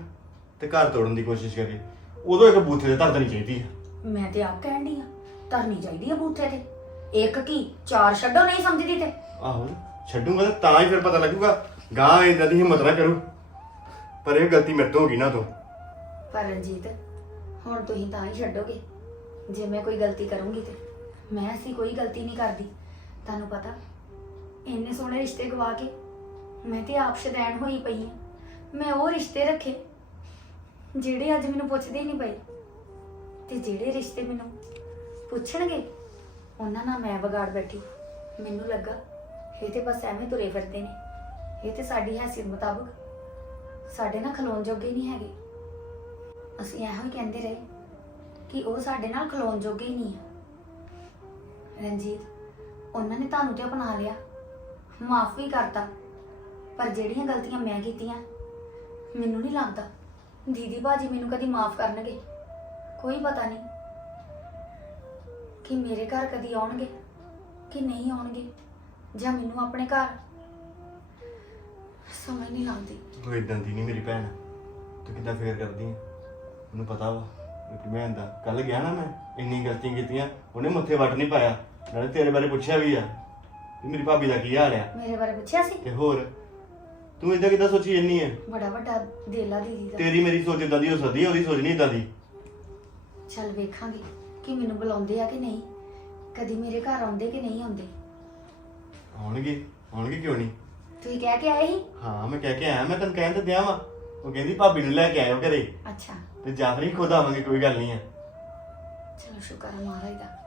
ਤੇ ਘਰ ਤੋੜਨ ਦੀ ਕੋਸ਼ਿਸ਼ ਕਰੇ। ਉਦੋਂ ਇੱਕ ਬੂਥੇ ਤੇ ਧਰ ਦੇਣੀ ਚਾਹੀਦੀ ਹੈ ਮੈਂ ਤੇ ਆਪ ਕਹਿਣ ਡਈ ਆ ਧਰਨੀ ਚਾਹੀਦੀ ਆ ਬੂਥੇ ਤੇ। ਇੱਕ ਕੀ ਚਾਰ ਛੱਡੋ ਨਹੀਂ ਸਮਝਦੀ ਤੇ। ਆਹੋ ਛੱਡੂਗਾ ਤਾਂ ਤਾਂ ਹੀ ਫਿਰ ਪਤਾ ਲੱਗੂਗਾ। ਗਾਂ ਇਦਾਂ ਦੀ ਹਿੰਮਤ ਨਾ ਕਰੂ। ਪਰ ਇਹ ਗਲਤੀ ਮੇਰੇ ਤੋਂ ਹੋ ਗਈ ਨਾ ਤੋਂ ਪਰ ਰਣਜੀਤ ਹੁਣ ਤੁਸੀਂ ਤਾਂ ਹੀ ਛੱਡੋਗੇ। ਜੇ ਮੈਂ ਕੋਈ ਗਲਤੀ ਕਰੂੰਗੀ ਤੇ ਮੈਂ ਐਸੀ ਕੋਈ ਗਲਤੀ ਨਹੀਂ ਕਰਦੀ। ਤੁਹਾਨੂੰ ਪਤਾ ਇੰਨੇ ਸੋਹਣੇ ਰਿਸ਼ਤੇ ਗਵਾ ਕੇ ਮੈਂ ਤੇ ਆਪ ਸ਼ਦੈਣ ਹੋਈ ਪਈ ਮੈਂ ਉਹ ਰਿਸ਼ਤੇ ਰੱਖੇ ਜਿਹੜੇ ਅੱਜ ਮੈਨੂੰ ਪੁੱਛਦੇ ਹੀ ਨਹੀਂ ਪਏ। ਤੇ ਜਿਹੜੇ ਰਿਸ਼ਤੇ ਮੈਨੂੰ ਪੁੱਛਣਗੇ, ਉਹਨਾਂ ਨਾਲ ਮੈਂ ਵਿਗਾੜ ਬੈਠੀ। ਮੈਨੂੰ ਲੱਗਾ, ਇਹ ਤੇ ਬਸ ਐਵੇਂ ਤੁਰੇ ਫਿਰਦੇ ਨੇ। ਇਹ ਤੇ ਸਾਡੀ ਹੈਸੀਅਤ ਮੁਤਾਬਕ ਸਾਡੇ ਨਾਲ ਖਲੋਣ ਜੋਗੇ ਨਹੀਂ ਹੈਗੇ। ਅਸੀਂ ਇਹੋ ਹੀ ਕਹਿੰਦੇ ਰਹੇ ਕਿ ਉਹ ਸਾਡੇ ਨਾਲ ਖਲੋਣ ਜੋਗੇ ਹੀ ਨਹੀਂ ਆ। ਰਣਜੀਤ, ਉਹਨਾਂ ਨੇ ਤੁਹਾਨੂੰ ਤੇ ਅਪਣਾ ਲਿਆ। ਮਾਫ ਵੀ ਕਰਤਾ, ਪਰ ਜਿਹੜੀਆਂ ਗਲਤੀਆਂ ਮੈਂ ਕੀਤੀਆਂ, ਮੈਨੂੰ ਨਹੀਂ ਲੱਗਦਾ ਦੀਦੀ ਬਾਜੀ ਮੈਨੂੰ ਕਦੀ ਮਾਫ ਕਰਨਗੇ। ਕੋਈ ਪਤਾ ਨਹੀਂ ਕਿ ਮੇਰੇ ਘਰ ਕਦੀ ਆਉਣਗੇ ਕਿ ਨਹੀਂ ਆਉਣਗੇ ਜਾਂ ਮੈਨੂੰ ਆਪਣੇ ਘਰ। ਸਮਝ ਨਹੀਂ ਲੱਗਦੀ। ਉਹ ਇਦਾਂ ਦੀ ਨਹੀਂ ਮੇਰੀ ਭੈਣ। ਤੂੰ ਕਿੱਦਾਂ ਫਿਕਰ ਕਰਦੀ ਹੈ ਮੈਨੂੰ ਪਤਾ ਵਾ ਕਿ ਮੈਂ ਦਾ। ਕੱਲ ਗਿਆ ਨਾ ਮੈਂ ਇੰਨੀ ਗਲਤੀਆਂ ਕੀਤੀਆਂ ਉਹਨੇ ਮੱਥੇ ਵੱਟ ਨਹੀਂ ਪਾਇਆ। ਨਾਲੇ ਤੇਰੇ ਬਾਰੇ ਪੁੱਛਿਆ ਵੀ ਆ ਵੀ ਮੇਰੀ ਭਾਬੀ ਦਾ ਕੀ ਹਾਲ ਆ? ਮੇਰੇ ਬਾਰੇ ਪੁੱਛਿਆ ਸੀ? ਤੇ ਹੋਰ? ਤੂੰ ਇਦਾਂ ਕਿੱਦਾਂ ਸੋਚੀ ਜੰਨੀ ਹੈ ਬੜਾ ਵੱਡਾ ਦਿਲ ਦੀਦੀ ਦਾ। ਤੇਰੀ ਮੇਰੀ ਸੋਚ ਇਦਾਂ ਦੀ ਹੋ ਸਕਦੀ ਹੈ ਉਹਦੀ ਸੋਚ ਨਹੀਂ ਇਦਾਂ ਦੀ। ਚੱਲ ਵੇਖਾਂਗੇ ਕਿ ਮੈਨੂੰ ਬੁਲਾਉਂਦੇ ਆ ਕਿ ਨਹੀਂ। ਕਦੀ ਮੇਰੇ ਘਰ ਆਉਂਦੇ ਕਿ ਨਹੀਂ ਆਉਂਦੇ? ਆਉਣਗੇ ਆਉਣਗੇ ਕਿਉਂ ਨਹੀਂ? ਤੁਸੀਂ ਕਹਿ ਕੇ ਆਏ ਸੀ? ਹਾਂ ਮੈਂ ਕਹਿ ਕੇ ਆਇਆ ਮੈਂ ਤੈਨੂੰ ਕਹਿਣ ਤੇ ਦਿਆਂ ਵਾ। ਉਹ ਕਹਿੰਦੀ ਭਾਬੀ ਨੂੰ ਲੈ ਕੇ ਆਇਓ ਘਰੇ। ਅੱਛਾ। ਤੇ ਜਾਂ ਫਿਰ ਹੀ ਖੁਦ ਆਵਾਂਗੇ ਕੋਈ ਗੱਲ ਨਹੀਂ ਆ ਚਲੋ ਸ਼ੁਕਰ ਹੈ ਮਹਾਰਾਜ ਦਾ।